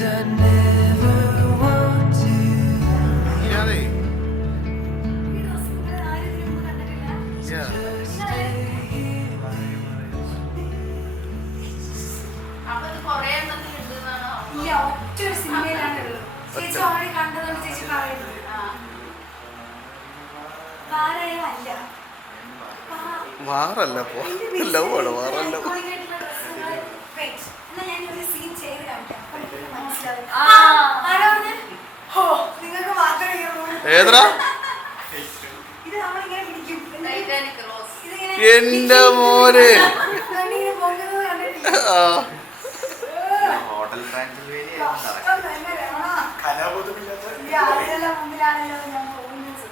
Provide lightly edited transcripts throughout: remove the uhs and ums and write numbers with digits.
I never want to. Just stay here. ഇല്ല, ഒറ്റൊരു സിനിമയിലാണുള്ളത്. ചേച്ചി ഓൾറെഡി കണ്ടതുകൊണ്ട് ചേച്ചി പറയുന്നത്. വേറെയോ അല്ല. വാറല്ല പോ ലവ് ആണ് വാറല്ല. Wait, എന്നാ ഞാൻ ഒരു scene ചെയ്ത് കാണിക്കാം. അപ്പോൾ നിങ്ങൾക്ക് മനസ്സിലാവും. ആരാ പറഞ്ഞേ? ഹോ, നിങ്ങൾക്ക് മാത്രമേ അറിയാവൂ. ഏതാ ഇത് നമ്മളിങ്ങനെ പിടിക്കും. ഇതിങ്ങനെ എന്റെ മോനെ കണ്ണിങ്ങനെ പോകുന്നത് കണ്ടിട്ടില്ലേ? ഹോട്ടൽ ട്രാൻസ്ഫർ കഷ്ടം തന്നെ രമണ. ഈ ആളുകളുടെ മുമ്പിലാണല്ലോ ഞാൻ പോകുന്നത്.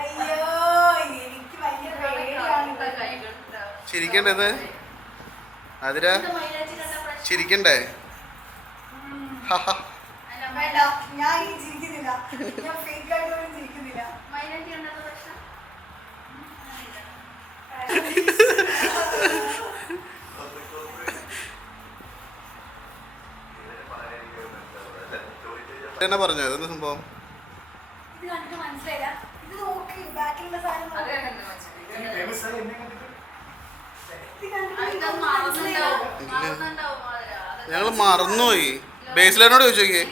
അയ്യോ, എനിക്ക് ഭയങ്കര പേടിയാണ്. ചിരിക്കണ്ടത് അതിരാ ചിരിക്കണ്ടേ? വേണ്ട, ഞാൻ ഇനി ചിരിക്കുന്നില്ല. ഞാൻ ഫേക്ക് ആയിട്ടൊന്നും ചിരിക്കുന്നില്ല. എന്നാ പറഞ്ഞു അതെന്താ സംഭവം? ഇത് കണ്ടിട്ട് മനസ്സിലായില്ല. ഇത് നോക്ക്, ബാക്കിലുള്ള സാധനം നോക്ക്. ഇത് കണ്ടിട്ട് മനസ്സിലായില്ല. ഞങ്ങള് മറന്നുപോയി. ബേസിലനോട് ചോദിച്ചോക്കേ,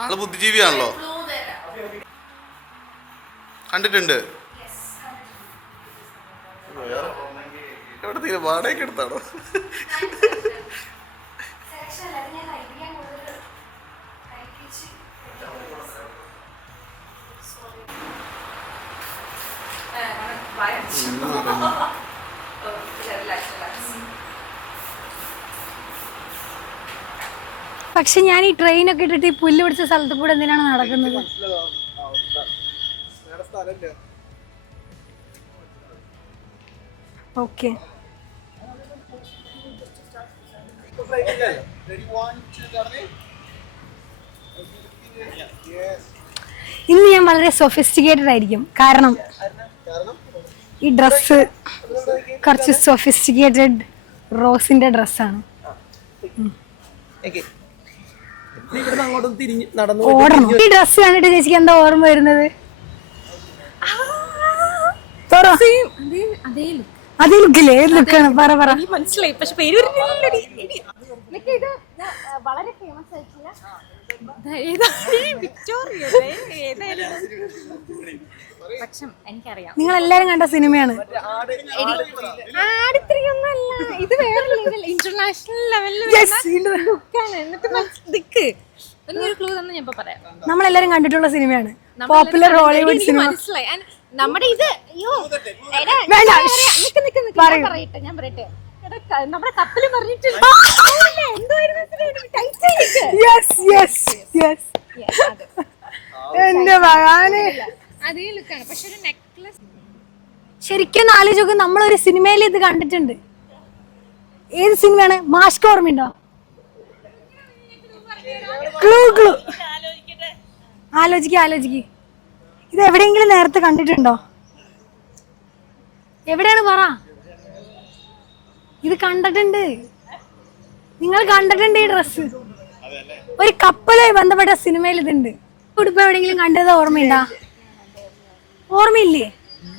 ആള് ബുദ്ധിജീവിയാണല്ലോ. കണ്ടിട്ടുണ്ട്. Yes, എവിടെ തീരെ വാടകയ്ക്ക് എടുത്താണോ? സെലക്ഷൻ അല്ല, അത് ഞാൻ കഴിപ്പിക്കാൻ കൂടുതൽ കഴിപ്പിച്ച് പക്ഷെ ഞാൻ ഈ ട്രെയിനൊക്കെ ഇട്ടിട്ട് ഈ പുല്ല് പിടിച്ച സ്ഥലത്ത് കൂടെ എന്തിനാണ് നടക്കുന്നത്? ഓക്കെ, ഇന്ന് ഞാൻ വളരെ സൊഫിസ്റ്റിക്കേറ്റഡ് ആയിരിക്കും. കാരണം ഈ ഡ്രസ്സ് കുറച്ച് സൊഫിസ്റ്റിക്കേറ്റഡ് റോസിന്റെ ഡ്രസ്സാണ്. ഓടണം. ഈ ഡ്രസ്സ് കണ്ടിട്ട് ചേച്ചിക്ക് എന്താ ഓർമ്മ വരുന്നത്? അതേ ലുക്കില്ലേ? ഏത് ലുക്കാണ്? പറ പറ. മനസ്സിലായി, പക്ഷെ പേര് വളരെ ഫേമസ് ആയിട്ടുള്ള പക്ഷെ എനിക്കറിയാം. നിങ്ങൾ എല്ലാരും കണ്ട സിനിമയാണ്. ഇത് വേറെ ഇന്റർനാഷണൽ ലെവലിൽ എന്നിട്ട് ക്ലൂ തന്നെ ഞാൻ പറയാം. നമ്മളെല്ലാരും കണ്ടിട്ടുള്ള സിനിമയാണ്. Popular Hollywood cinema. മനസ്സിലായി. നമ്മുടെ ഇത് പറയട്ടെ, ഞാൻ പറയട്ടെ. നമ്മുടെ കപ്പല് പറഞ്ഞിട്ടുണ്ട് എന്റെ ഭഗവാനെ, അതേ ലുക്കാണ്. പക്ഷെ ഒരു നെക്ലസ് ശരിക്കും ആലോചിച്ച് നമ്മളൊരു സിനിമയിൽ ഇത് കണ്ടിട്ടുണ്ട്. ഏത് സിനിമയാണ്? മാസ്ക് ഓർമ്മയുണ്ടോ? ക്ലൂ ആലോചിക്ക്. ഇത് എവിടെയെങ്കിലും നേരത്തെ കണ്ടിട്ടുണ്ടോ? എവിടെയാണ് പറ. ഇത് കണ്ടിട്ടുണ്ട്. നിങ്ങൾ കണ്ടിട്ടുണ്ട് ഈ ഡ്രസ്സ്. ഒരു കപ്പലുമായി ബന്ധപ്പെട്ട സിനിമയിൽ ഇതുണ്ട്. ഉടുപ്പ് എവിടെയെങ്കിലും കണ്ടത് ഓർമ്മയുണ്ടാ? ഓർമ്മയില്ലേ?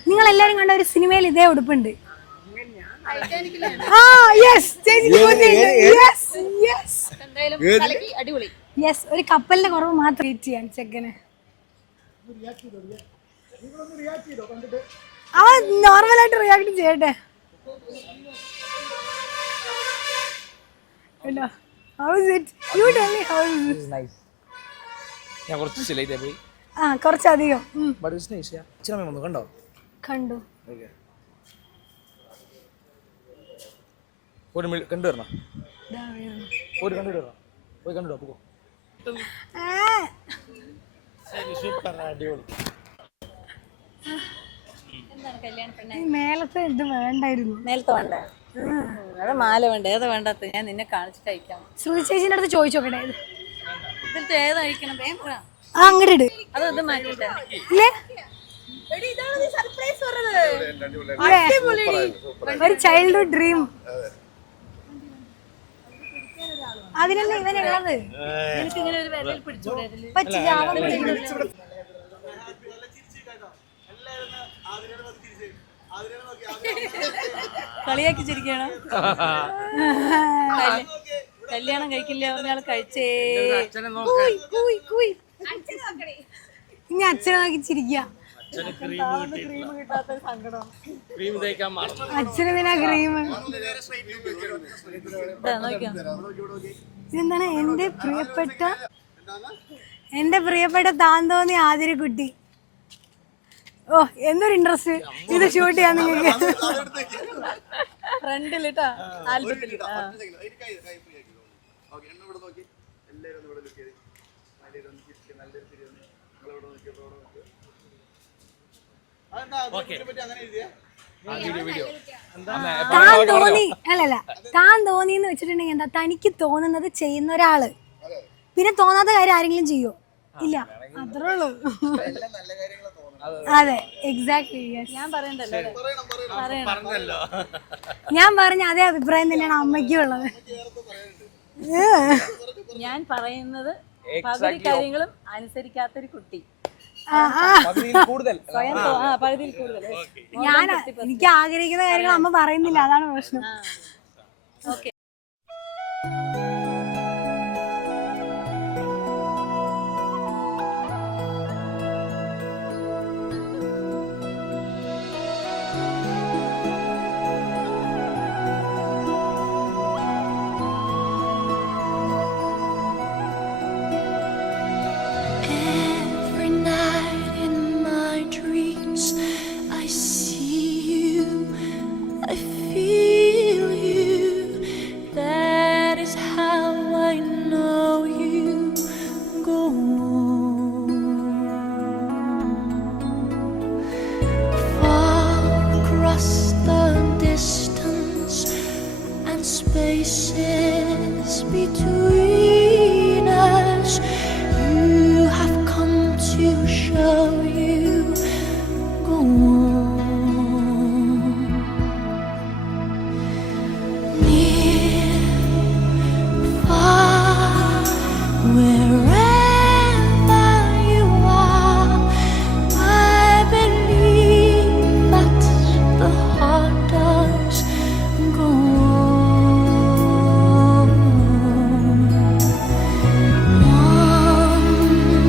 നിങ്ങൾ എല്ലാരും കണ്ട ഒരു സിനിമയിൽ ഇതേ ഉടുപ്പുണ്ട്. ഒരു കപ്പലിന്റെ കുറവ് മാത്രം വെയിറ്റ് ചെയ്യാൻ ചെക്കന്. അവൻ നോർമലായിട്ട് റിയാക്ട് ചെയ്യട്ടെ. കുറച്ചധികം കണ്ടു. കണ്ടുവരണം പോയി കണ്ടിട്ടോ പോ. മേലത്തെ ഇത് വേണ്ടായിരുന്നു. നേരത്തെ വേണ്ട, അത് മാല വേണ്ട. ഏതാ വേണ്ടാത്ത? ഞാൻ നിന്നെ കാണിച്ചിട്ട് അയക്കാം. ശ്രുതി ചേച്ചിന്റെ അടുത്ത് ചോദിച്ചോക്കട്ടെ. ഇതിലത്തെ ഏതാ അയക്കണം? അങ്ങോട്ട് ഇട്. അത് ഇത് മാറ്റിട്ടാ. ഒരു ചൈൽഡ്ഹുഡ് ഡ്രീം. അതിനല്ലേ ഇവനുള്ളത്. എനിക്ക് ഇങ്ങനെ ഒരു വിരൽ പിടിച്ചൂടെ ഇതില്? പറ്റില്ല, അവൻ പിടിക്കില്ല. കളിയാക്കി ചിരിക്കണം. കല്യാണം കഴിക്കില്ല പറഞ്ഞാൽ കഴിച്ചേ. കൂയ്, കൂയ്, കൂയ്. ഇനി അച്ഛനെ നോക്കി ചിരിക്കുക. അച്ഛന് പിന്നെ ക്രീം. ഇതെന്താണ്? എന്റെ പ്രിയപ്പെട്ട താൻ തോന്നി ആതിരക്കുട്ടി. ഓ, എന്തൊരു ഇൻട്രസ്റ്റ് ഇത് ഷൂട്ട് ചെയ്യാൻ നിങ്ങൾക്ക്. ഫ്രണ്ടിലിട്ടാ ആൽബത്തിൽ. താൻ തോന്നി അല്ലല്ല, താൻ തോന്നിന്ന് വെച്ചിട്ടുണ്ടെങ്കിൽ എന്താ, തനിക്ക് തോന്നുന്നത് ചെയ്യുന്ന ഒരാള്. പിന്നെ തോന്നാത്ത കാര്യം ആരെങ്കിലും ചെയ്യോ? ഇല്ല, അത്രേ ഉള്ളൂ. അതെ, എക്സാക്ട്ലി. ഞാൻ പറയണ്ടല്ലോ. ഞാൻ പറഞ്ഞ അതേ അഭിപ്രായം തന്നെയാണ് അമ്മയ്ക്കും ഉള്ളത്. ഞാൻ പറയുന്നത് പകുതി കാര്യങ്ങളും അനുസരിക്കാത്തൊരു കുട്ടി. സ്വയം പകുതിയിൽ കൂടുതൽ. ഞാൻ എനിക്ക് ആഗ്രഹിക്കുന്ന കാര്യങ്ങൾ അമ്മ പറയുന്നില്ല, അതാണ് പ്രശ്നം. Okay. Every night in my dreams, I see you, I feel you. That is how I know you. Go on. Far across the distance and spaces between us, you have come to show you. Go on. Near, far, wherever you are, I believe that the heart does go on.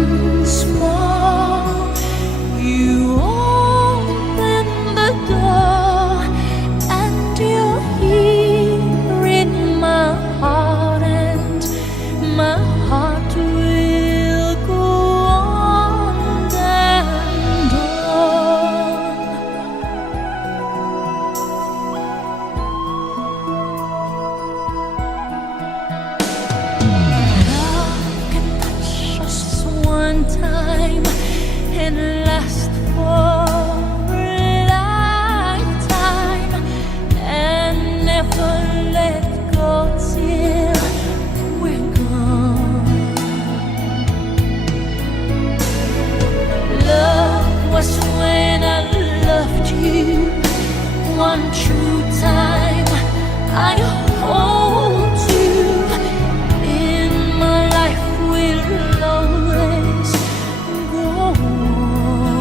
Once more, you open the door, and you're here in my heart, and my heart will go on and on. Love can touch us one time and last for a lifetime, and never let go till we're gone. Love was when I loved you one true time. I hold you in my life, will always go on.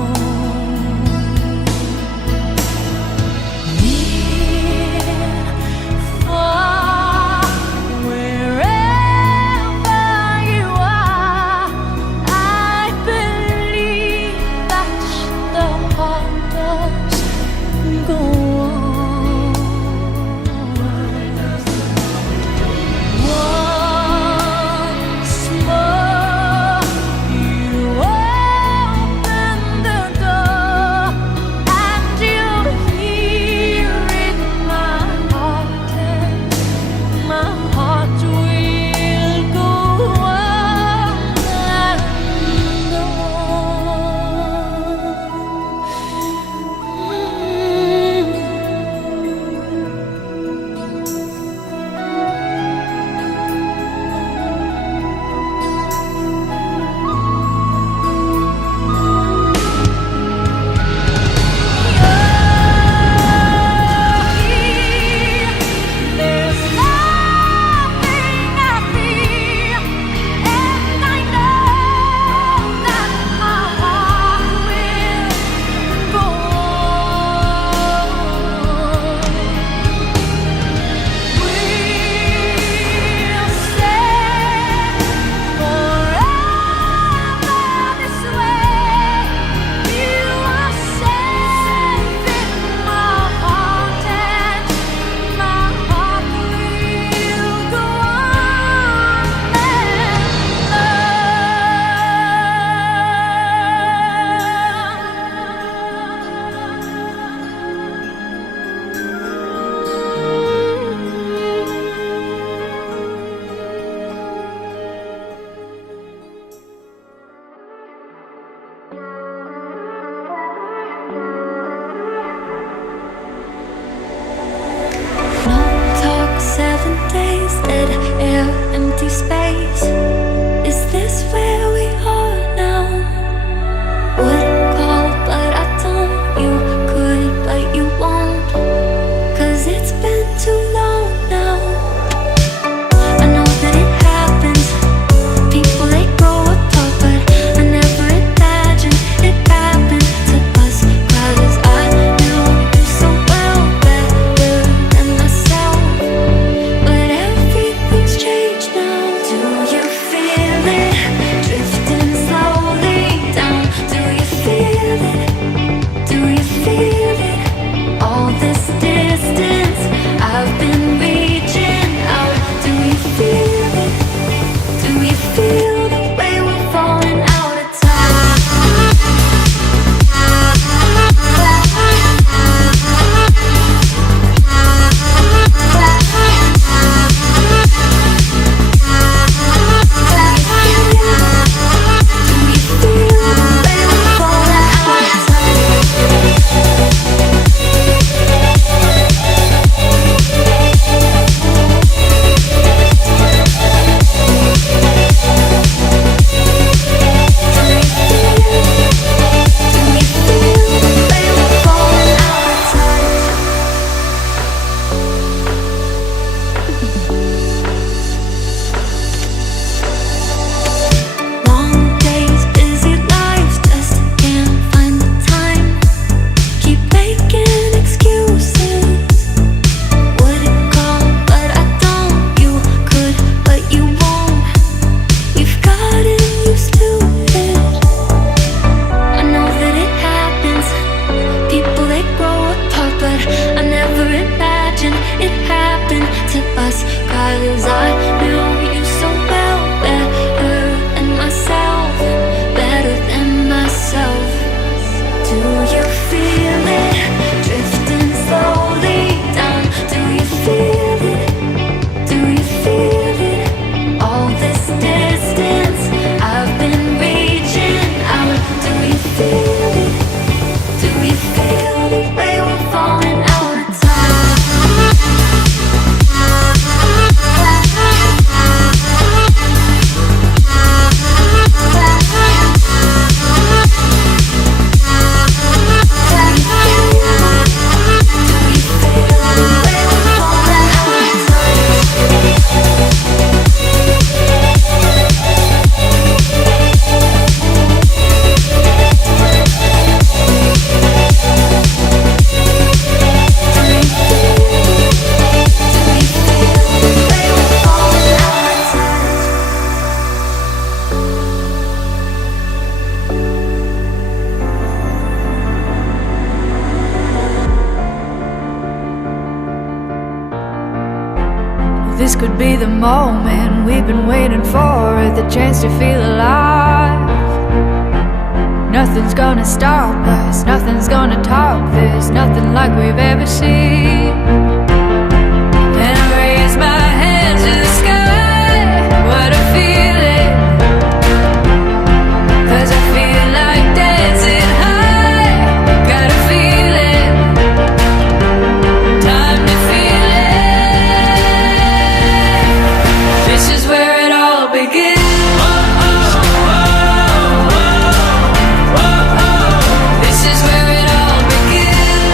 This could be the moment we've been waiting for, the chance to feel alive. Nothing's gonna stop us, nothing's gonna top this, nothing like we've ever seen. And I raise my hands to the sky, what a feeling, 'cause I feel like dancing high, got a feeling, time to feel it. This is where it all begins. This is where it all begins.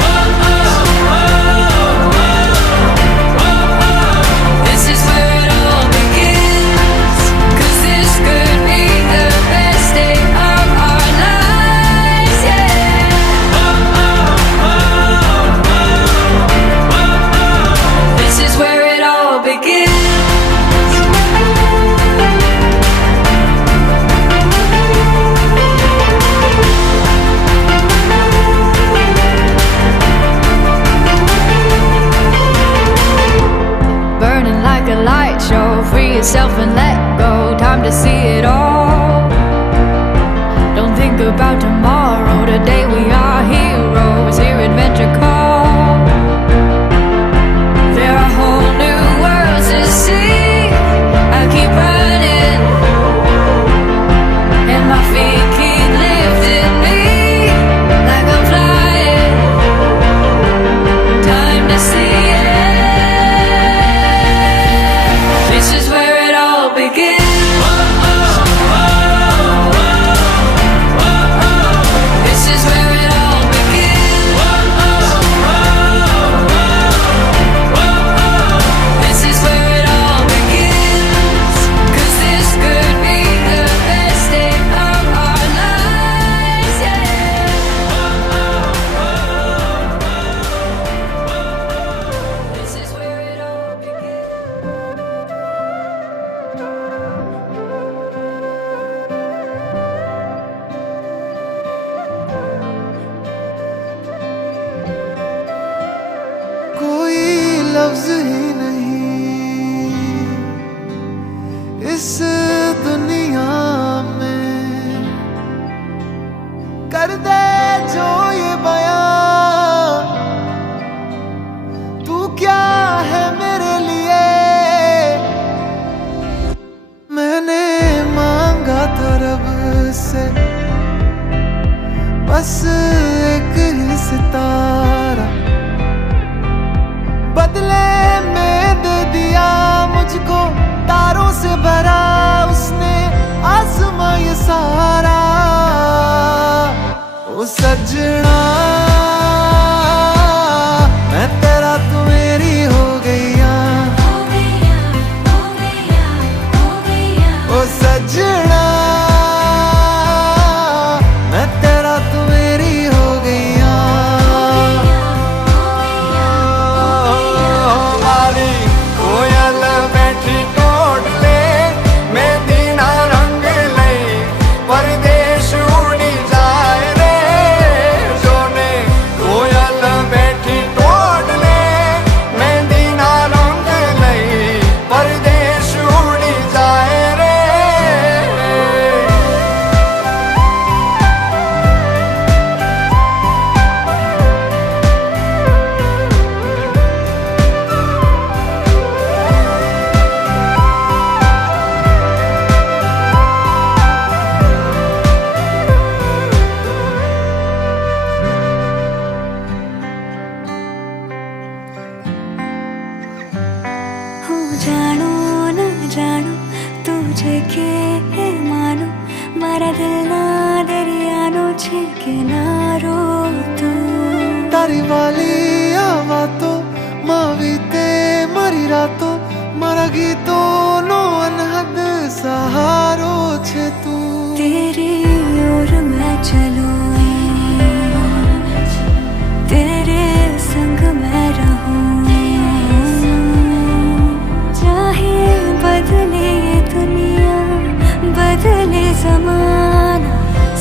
This is where it all begins. 'Cause this could be the best day of our lives, yeah. This is where it all begins. Burning like a light show, free yourself and let go, time to see it all. Don't think about tomorrow, today we are heroes, hear adventure call. There are whole new worlds to see, I keep running, and my feet keep lifting me, like I'm flying, time to see it. This is where it all begins. This is where it all begins. This is where it all begins. 'Cause this could be the best day of our lives, yeah. This is where it all begins. कोई लफ्ज ही नहीं इस दुनिया में कर दे जो ये बयां, तू क्या है मेरे लिए। मैंने मांगा था रब से बस एक ही सितारा, बदले में दे दिया मुझको तारों से भरा उसने आसमां ये सारा। ओ सजना मैं तेरा तू मेरी हो गईया, ओ सजना मैं तेरा तू मेरी हो गईया। मारी कोयल बैठी टोटले मैं दीना रंग लई, परदेश उड़ी जाए रे सोने। कोयल बैठी टोटले मैं दीना रंग लई, परदेश उड़ी जाए रे। हो जानो न जानो तुझे के मानो, मारा दिल ना दरियानो छे किनारो तू। તારી વાલી આવા તો માવીતે મારી રાતો, મારા ગીતોનો અનહદ સહારો છે તું। तेरी ओर मैं चलूं, तेरे संग मैं रहूं, चाहे बदले ये दुनिया बदले जमाना,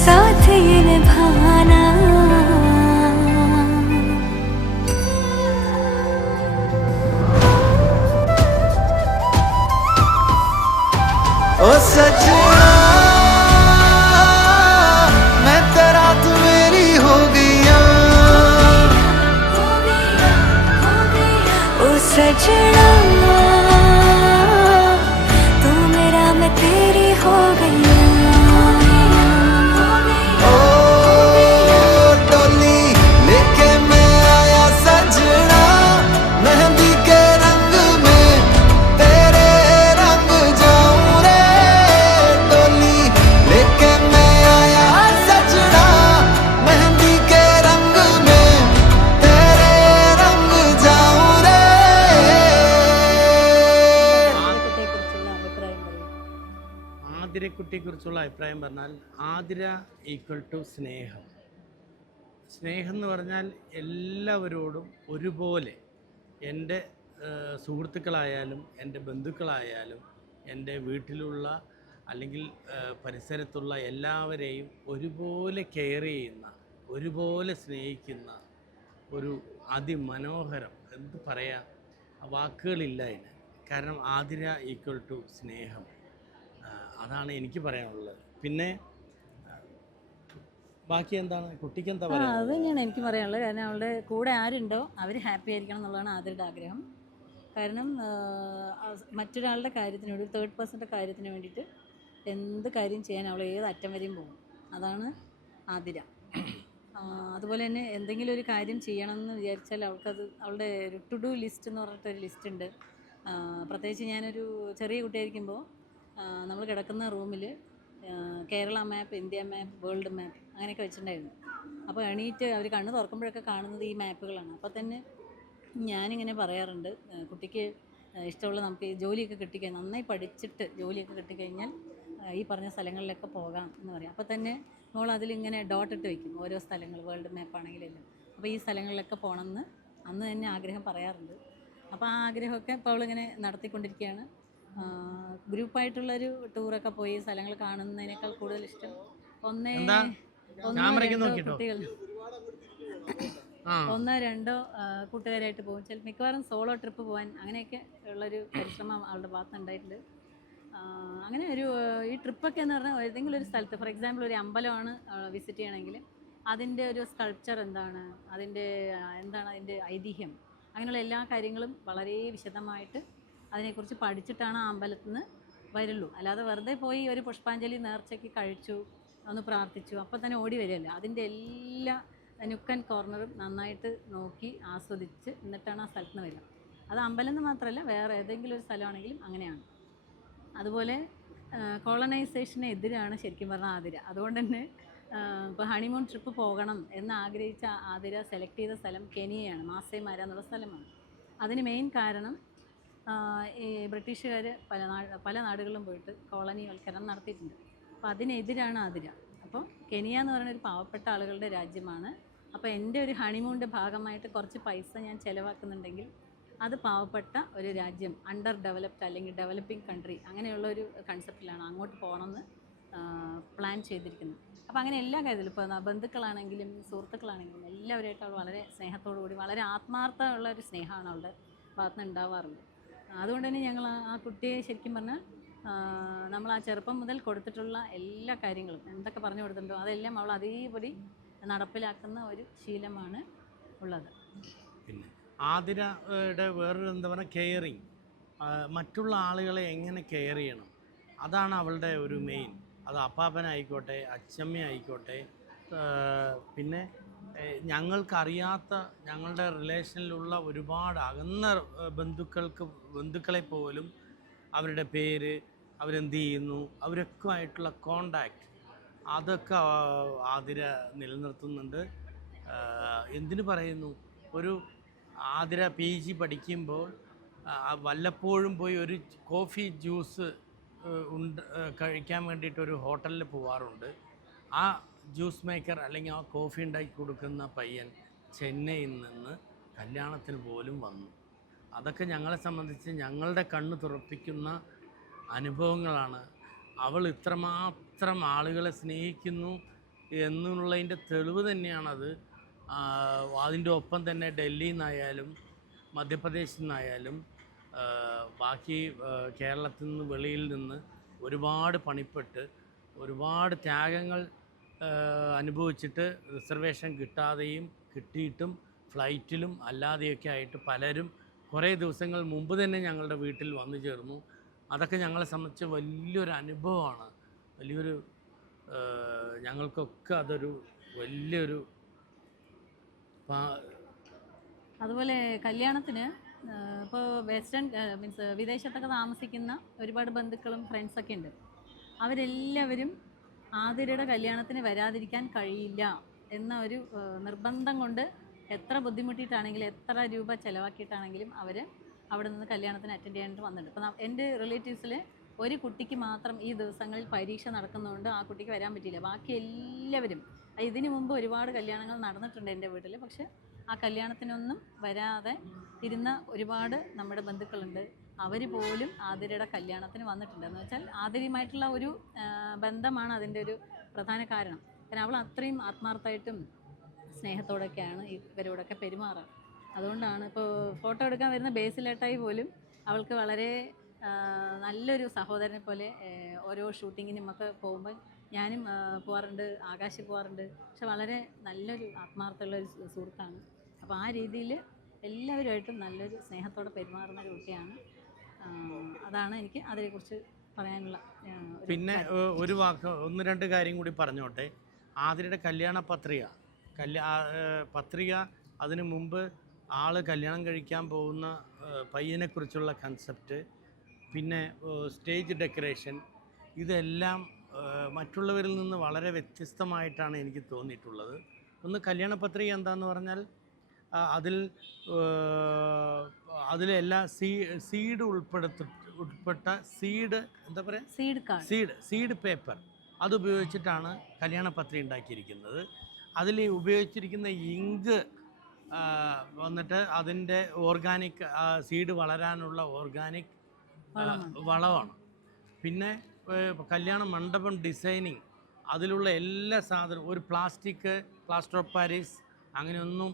साथ ये निभाना। ओ सजना मैं तेरा तू मेरी हो गईया ओ सजना तू मेरा मैं तेरी हो गई ओ डोली लेके मैं आया सजना मेहंदी के रंग में तेरे रंग जाऊं रे डोली लेके मैं आया सजना मेहंदी के रंग में तेरे रंग जाऊं रे ആതിരക്കുട്ടിയെക്കുറിച്ചുള്ള അഭിപ്രായം പറയൂ. ആതിരക്കുട്ടിയെക്കുറിച്ചുള്ള അഭിപ്രായം പറഞ്ഞാൽ ആതിര ഈക്വൽ ടു സ്നേഹം. സ്നേഹം എന്ന് പറഞ്ഞാൽ എല്ലാവരോടും ഒരുപോലെ, എൻ്റെ സുഹൃത്തുക്കളായാലും എൻ്റെ ബന്ധുക്കളായാലും എൻ്റെ വീട്ടിലുള്ള അല്ലെങ്കിൽ പരിസരത്തുള്ള എല്ലാവരെയും ഒരുപോലെ കെയർ ചെയ്യുന്ന, ഒരുപോലെ സ്നേഹിക്കുന്ന ഒരു അതിമനോഹരം, എന്ത് പറയാ, വാക്കുകളില്ല അതിന്. കാരണം ആതിര ഈക്വൽ ടു സ്നേഹം. അതാണ് എനിക്ക് പറയാനുള്ളത്. പിന്നെ ബാക്കി എന്താണ് കുട്ടിക്ക് എന്താ പറയുക? അത് തന്നെയാണ് എനിക്ക് പറയാനുള്ളത്. കാരണം അവളുടെ കൂടെ ആരുണ്ടോ അവർ ഹാപ്പി ആയിരിക്കണം എന്നുള്ളതാണ് ആതിരയുടെ ആഗ്രഹം. കാരണം മറ്റൊരാളുടെ കാര്യത്തിന് വേണ്ടി, തേർഡ് പേഴ്സൻ്റെ കാര്യത്തിന് വേണ്ടിയിട്ട് എന്ത് കാര്യം ചെയ്യാൻ അവൾ ഏത് അറ്റം വരെയും പോകും. അതാണ് ആതിര. അതുപോലെ തന്നെ എന്തെങ്കിലും ഒരു കാര്യം ചെയ്യണം എന്ന് വിചാരിച്ചാൽ അവൾക്കത്, അവളുടെ ഒരു ടു ഡു ലിസ്റ്റ് എന്ന് പറഞ്ഞിട്ടൊരു ലിസ്റ്റ് ഉണ്ട്. പ്രത്യേകിച്ച് ഞാനൊരു ചെറിയ കുട്ടിയായിരിക്കുമ്പോൾ നമ്മൾ കിടക്കുന്ന റൂമിൽ കേരള മാപ്പ്, ഇന്ത്യ മാപ്പ്, വേൾഡ് മാപ്പ് അങ്ങനെയൊക്കെ വെച്ചിട്ടുണ്ടായിരുന്നു. അപ്പോൾ എണീറ്റ് അവർ കണ്ണ് തുറക്കുമ്പോഴൊക്കെ കാണുന്നത് ഈ മാപ്പുകളാണ്. അപ്പോൾ തന്നെ ഞാനിങ്ങനെ പറയാറുണ്ട്, കുട്ടിക്ക് ഇഷ്ടമുള്ള നമുക്ക് ജോലിയൊക്കെ കിട്ടിക്കഴിഞ്ഞാൽ, നന്നായി പഠിച്ചിട്ട് ജോലിയൊക്കെ കിട്ടിക്കഴിഞ്ഞാൽ ഈ പറഞ്ഞ സ്ഥലങ്ങളിലൊക്കെ പോകാം എന്ന് പറയാം. അപ്പോൾ തന്നെ മോൾ അതിലിങ്ങനെ ഡോട്ട് ഇട്ട് വയ്ക്കും ഓരോ സ്ഥലങ്ങൾ, വേൾഡ് മാപ്പാണെങ്കിലെല്ലാം. അപ്പോൾ ഈ സ്ഥലങ്ങളിലൊക്കെ പോകണമെന്ന് അന്ന് തന്നെ ആഗ്രഹം പറയാറുണ്ട്. അപ്പോൾ ആ ആഗ്രഹമൊക്കെ ഇപ്പോൾ അവളിങ്ങനെ നടത്തിക്കൊണ്ടിരിക്കുകയാണ്. ഗ്രൂപ്പായിട്ടുള്ളൊരു ടൂറൊക്കെ പോയി സ്ഥലങ്ങൾ കാണുന്നതിനേക്കാൾ കൂടുതൽ ഇഷ്ടം കുട്ടികൾ 1-2 കൂട്ടുകാരായിട്ട് പോകും. മിക്കവാറും സോളോ ട്രിപ്പ് പോകാൻ അങ്ങനെയൊക്കെ ഉള്ളൊരു പരിശ്രമം അവളുടെ ഭാഗത്ത് ഉണ്ടായിട്ടുണ്ട്. അങ്ങനെ ഈ ട്രിപ്പൊക്കെ എന്ന് പറഞ്ഞാൽ ഏതെങ്കിലും ഒരു സ്ഥലത്ത്, ഫോർ എക്സാമ്പിൾ ഒരു അമ്പലമാണ് വിസിറ്റ് ചെയ്യണമെങ്കിൽ അതിൻ്റെ ഒരു സ്കൾപ്ചർ എന്താണ്, എന്താണ് അതിൻ്റെ ഐതിഹ്യം, അങ്ങനെയുള്ള എല്ലാ കാര്യങ്ങളും വളരെ വിശദമായിട്ട് അതിനെക്കുറിച്ച് പഠിച്ചിട്ടാണ് ആ അമ്പലത്തിൽ നിന്ന് വരുള്ളൂ. അല്ലാതെ വെറുതെ പോയി ഒരു പുഷ്പാഞ്ജലി നേർച്ചയ്ക്ക് കഴിച്ചു, ഒന്ന് പ്രാർത്ഥിച്ചു, അപ്പം തന്നെ ഓടി വരികയല്ല. അതിൻ്റെ എല്ലാ നുക്കൻ കോർണറും നന്നായിട്ട് നോക്കി ആസ്വദിച്ച് എന്നിട്ടാണ് ആ സ്ഥലത്ത് നിന്ന് വരിക. അത് അമ്പലം എന്ന് മാത്രമല്ല, വേറെ ഏതെങ്കിലും ഒരു സ്ഥലമാണെങ്കിലും അങ്ങനെയാണ്. അതുപോലെ കോളനൈസേഷന് എതിരാണ് ശരിക്കും പറഞ്ഞാൽ ആതിര. അതുകൊണ്ട് തന്നെ ഇപ്പോൾ ഹണിമൂൺ ട്രിപ്പ് പോകണം എന്ന് ആഗ്രഹിച്ച ആതിര സെലക്ട് ചെയ്ത സ്ഥലം കെനിയയാണ്, മാസൈ മാര എന്നുള്ള സ്ഥലമാണ്. അതിന് മെയിൻ കാരണം ഈ ബ്രിട്ടീഷുകാർ പല നാടുകളിലും പോയിട്ട് കോളനിവൽക്കരണം നടത്തിയിട്ടുണ്ട്. അപ്പോൾ അതിനെതിരാണ് ആതിര. അപ്പോൾ കെനിയ എന്ന് പറയുന്ന ഒരു പാവപ്പെട്ട ആളുകളുടെ രാജ്യമാണ്. അപ്പോൾ എൻ്റെ ഒരു ഹണിമൂണിൻ്റെ ഭാഗമായിട്ട് കുറച്ച് പൈസ ഞാൻ ചിലവാക്കുന്നുണ്ടെങ്കിൽ അത് പാവപ്പെട്ട ഒരു രാജ്യം, അണ്ടർ ഡെവലപ്ഡ് അല്ലെങ്കിൽ ഡെവലപ്പിംഗ് കൺട്രി, അങ്ങനെയുള്ള ഒരു കൺസെപ്റ്റിലാണ് അങ്ങോട്ട് പോകണമെന്ന് പ്ലാൻ ചെയ്തിരിക്കുന്നത്. അപ്പോൾ അങ്ങനെ എല്ലാ കാര്യത്തിലും, ഇപ്പോൾ ബന്ധുക്കളാണെങ്കിലും സുഹൃത്തുക്കളാണെങ്കിലും എല്ലാവരുമായിട്ട് അവൾ വളരെ സ്നേഹത്തോടു കൂടി, വളരെ ആത്മാർത്ഥമുള്ള ഒരു സ്നേഹമാണ് അവളുടെ ഭാഗത്തുനിന്ന് ഉണ്ടാവാറുള്ളത്. അതുകൊണ്ട് തന്നെ ഞങ്ങൾ ആ കുട്ടിയെ ശരിക്കും പറഞ്ഞാൽ നമ്മൾ ആ ചെറുപ്പം മുതൽ കൊടുത്തിട്ടുള്ള എല്ലാ കാര്യങ്ങളും എന്തൊക്കെ പറഞ്ഞു കൊടുത്തിട്ടുണ്ടോ അതെല്ലാം അവൾ അതേപടി നടപ്പിലാക്കുന്ന ഒരു ശീലമാണ് ഉള്ളത്. പിന്നെ ആതിരയുടെ വേറൊരു എന്താ പറയുക, കെയറിങ്, മറ്റുള്ള ആളുകളെ എങ്ങനെ കെയർ ചെയ്യണം, അതാണ് അവളുടെ ഒരു മെയിൻ. അത് അപ്പാപ്പനായിക്കോട്ടെ, അച്ചമ്മ ആയിക്കോട്ടെ, പിന്നെ ഞങ്ങൾക്കറിയാത്ത ഞങ്ങളുടെ റിലേഷനിലുള്ള ഒരുപാട് അകന്ന ബന്ധുക്കളെ പോലും അവരുടെ പേര്, അവരെന്ത് ചെയ്യുന്നു, അവരൊക്കെ ആയിട്ടുള്ള കോണ്ടാക്റ്റ്, അതൊക്കെ ആതിര നിലനിർത്തുന്നുണ്ട്. എന്തിനു പറയുന്നു, ഒരു ആതിര PG പഠിക്കുമ്പോൾ വല്ലപ്പോഴും പോയി ഒരു കോഫി ജ്യൂസ് കഴിക്കാൻ വേണ്ടിയിട്ടൊരു ഹോട്ടലിൽ പോവാറുണ്ട്. ആ ജ്യൂസ് മേക്കർ അല്ലെങ്കിൽ ആ കോഫി ഉണ്ടാക്കി കൊടുക്കുന്ന പയ്യൻ ചെന്നൈയിൽ നിന്ന് കല്യാണത്തിന് പോലും വന്നു. അതൊക്കെ ഞങ്ങളെ സംബന്ധിച്ച് ഞങ്ങളുടെ കണ്ണ് തുറപ്പിക്കുന്ന അനുഭവങ്ങളാണ്. അവൾ ഇത്രമാത്രം ആളുകളെ സ്നേഹിക്കുന്നു എന്നുള്ളതിൻ്റെ തെളിവ് തന്നെയാണത്. അതിൻ്റെ ഒപ്പം തന്നെ ഡൽഹിയിൽ നിന്നായാലും മധ്യപ്രദേശിൽ നിന്നായാലും ബാക്കി കേരളത്തിൽ നിന്ന് വെളിയിൽ നിന്ന് ഒരുപാട് പണിപ്പെട്ട് ഒരുപാട് ത്യാഗങ്ങൾ അനുഭവിച്ചിട്ട് റിസർവേഷൻ കിട്ടാതെയും കിട്ടിയിട്ടും ഫ്ലൈറ്റിലും അല്ലാതെയൊക്കെ ആയിട്ട് പലരും കുറേ ദിവസങ്ങൾ മുമ്പ് തന്നെ ഞങ്ങളുടെ വീട്ടിൽ വന്നു ചേർന്നു. അതൊക്കെ ഞങ്ങളെ സംബന്ധിച്ച് വലിയൊരു അനുഭവമാണ്. വലിയൊരു ഞങ്ങൾക്കൊക്കെ അതൊരു വലിയൊരു അതുപോലെ കല്യാണത്തിന് ഇപ്പോൾ വെസ്റ്റേൺ മീൻസ് വിദേശത്തൊക്കെ താമസിക്കുന്ന ഒരുപാട് ബന്ധുക്കളും ഫ്രണ്ട്സൊക്കെ ഉണ്ട്. അവരെല്ലാവരും ആതിരയുടെ കല്യാണത്തിന് വരാതിരിക്കാൻ കഴിയില്ല എന്ന ഒരു നിർബന്ധം കൊണ്ട് എത്ര ബുദ്ധിമുട്ടിയിട്ടാണെങ്കിലും എത്ര രൂപ ചിലവാക്കിയിട്ടാണെങ്കിലും അവർ അവിടെ നിന്ന് കല്യാണത്തിന് അറ്റൻഡ് ചെയ്യാനായിട്ട് വന്നിട്ടുണ്ട്. ഇപ്പോൾ എൻ്റെ റിലേറ്റീവ്സിൽ ഒരു കുട്ടിക്ക് മാത്രം ഈ ദിവസങ്ങളിൽ പരീക്ഷ നടക്കുന്നതുകൊണ്ട് ആ കുട്ടിക്ക് വരാൻ പറ്റിയില്ല. ബാക്കി എല്ലാവരും ഇതിനു മുമ്പ് ഒരുപാട് കല്യാണങ്ങൾ നടന്നിട്ടുണ്ട് എൻ്റെ വീട്ടിൽ. പക്ഷേ ആ കല്യാണത്തിനൊന്നും വരാതെ ഇരുന്ന ഒരുപാട് നമ്മുടെ ബന്ധുക്കളുണ്ട്. അവർ പോലും ആതിരയുടെ കല്യാണത്തിന് വന്നിട്ടുണ്ട്. എന്ന് വെച്ചാൽ ആതിരയുമായിട്ടുള്ള ഒരു ബന്ധമാണ് അതിൻ്റെ ഒരു പ്രധാന കാരണം. കാരണം അവൾ അത്രയും ആത്മാർത്ഥമായിട്ടും സ്നേഹത്തോടൊക്കെയാണ് ഇവരോടൊക്കെ പെരുമാറുക. അതുകൊണ്ടാണ് ഇപ്പോൾ ഫോട്ടോ എടുക്കാൻ വരുന്ന ബേസിലേട്ടായി പോലും അവൾക്ക് വളരെ നല്ലൊരു സഹോദരനെ പോലെ ഓരോ ഷൂട്ടിങ്ങിനും ഒക്കെ പോകുമ്പോൾ ഞാനും പോകാറുണ്ട്, ആകാശ് പോകാറുണ്ട്. പക്ഷെ വളരെ നല്ലൊരു ആത്മാർത്ഥമുള്ളൊരു സുഹൃത്താണ്. അപ്പോൾ ആ രീതിയിൽ എല്ലാവരുമായിട്ടും നല്ലൊരു സ്നേഹത്തോടെ പെരുമാറുന്ന ഒരു കുട്ടിയാണ്. അതാണ് എനിക്ക് അതിനെക്കുറിച്ച് പറയാനുള്ള. പിന്നെ ഒരു വാക്ക് 1-2 കാര്യം കൂടി പറഞ്ഞോട്ടെ. ആതിരയുടെ കല്യാണ പത്രിക അതിനു മുമ്പ് ആള് കല്യാണം കഴിക്കാൻ പോകുന്ന പയ്യനെക്കുറിച്ചുള്ള കൺസെപ്റ്റ്, പിന്നെ സ്റ്റേജ് ഡെക്കറേഷൻ, ഇതെല്ലാം മറ്റുള്ളവരിൽ നിന്ന് വളരെ വ്യത്യസ്തമായിട്ടാണ് എനിക്ക് തോന്നിയിട്ടുള്ളത്. ഒന്ന് കല്യാണ പത്രിക എന്താണെന്ന് പറഞ്ഞാൽ അതിലെല്ലാം സീഡ് ഉൾപ്പെട്ട എന്താ പറയുക സീഡ് പേപ്പർ അതുപയോഗിച്ചിട്ടാണ് കല്യാണ പത്രിക ഉണ്ടാക്കിയിരിക്കുന്നത്. അതിൽ ഉപയോഗിച്ചിരിക്കുന്ന ഇങ്ക് വന്നിട്ട് അതിൻ്റെ ഓർഗാനിക് സീഡ് വളരാനുള്ള ഓർഗാനിക് വളമാണ്. പിന്നെ കല്യാണ മണ്ഡപം ഡിസൈനിങ്, അതിലുള്ള എല്ലാ സാധനവും ഒരു പ്ലാസ്റ്റർ ഓഫ് പാരീസ് അങ്ങനെയൊന്നും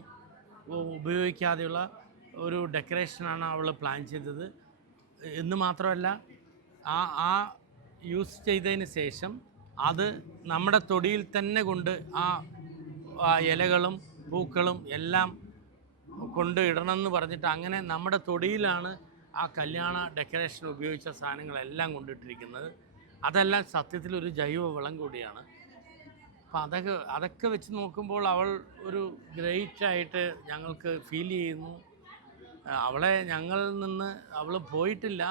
ഉപയോഗിക്കാതെയുള്ള ഒരു ഡെക്കറേഷനാണ് അവൾ പ്ലാൻ ചെയ്തത്. എന്ന് മാത്രമല്ല ആ യൂസ് ചെയ്തതിന് ശേഷം അത് നമ്മുടെ തൊടിയിൽ തന്നെ കൊണ്ട് ആ ഇലകളും പൂക്കളും എല്ലാം കൊണ്ട് ഇടണമെന്ന് പറഞ്ഞിട്ട് അങ്ങനെ നമ്മുടെ തൊടിയിലാണ് ആ കല്യാണ ഡെക്കറേഷൻ ഉപയോഗിച്ച സാധനങ്ങളെല്ലാം കൊണ്ടിട്ടിരിക്കുന്നത്. അതെല്ലാം സത്യത്തിലൊരു ജൈവവളം കൂടിയാണ്. അപ്പം അതൊക്കെ വെച്ച് നോക്കുമ്പോൾ അവൾ ഒരു ഗ്രേറ്റായിട്ട് ഞങ്ങൾക്ക് ഫീൽ ചെയ്യുന്നു. അവളെ ഞങ്ങളിൽ നിന്ന് അവൾ പോയിട്ടില്ല,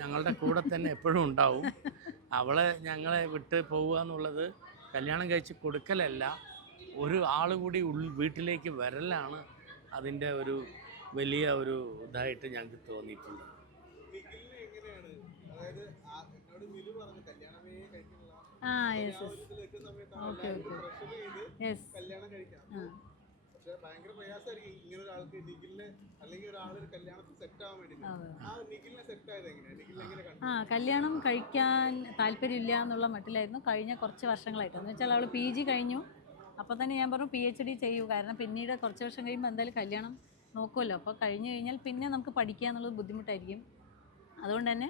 ഞങ്ങളുടെ കൂടെ തന്നെ എപ്പോഴും ഉണ്ടാവും. അവളെ ഞങ്ങളെ വിട്ട് പോവുക എന്നുള്ളത് കല്യാണം കഴിച്ച് കൊടുക്കലല്ല, ഒരു ആൾ കൂടി വീട്ടിലേക്ക് വരലാണ് അതിൻ്റെ ഒരു വലിയ ഒരു ഇതായിട്ട് ഞങ്ങൾക്ക് തോന്നിയിട്ടുണ്ട്. കല്യാണം കഴിക്കാൻ താല്പര്യമില്ല എന്നുള്ള മട്ടിലായിരുന്നു കഴിഞ്ഞ കുറച്ച് വർഷങ്ങളായിട്ട്. എന്ന് വെച്ചാൽ അവൾ PG കഴിഞ്ഞു. അപ്പോൾ തന്നെ ഞാൻ പറഞ്ഞു PhD ചെയ്യൂ, കാരണം പിന്നീട് കുറച്ച് വർഷം കഴിയുമ്പോൾ എന്തായാലും കല്യാണം നോക്കുമല്ലോ. അപ്പോൾ കഴിഞ്ഞ് കഴിഞ്ഞാൽ പിന്നെ നമുക്ക് പഠിക്കുക എന്നുള്ളത് ബുദ്ധിമുട്ടായിരിക്കും. അതുകൊണ്ട് തന്നെ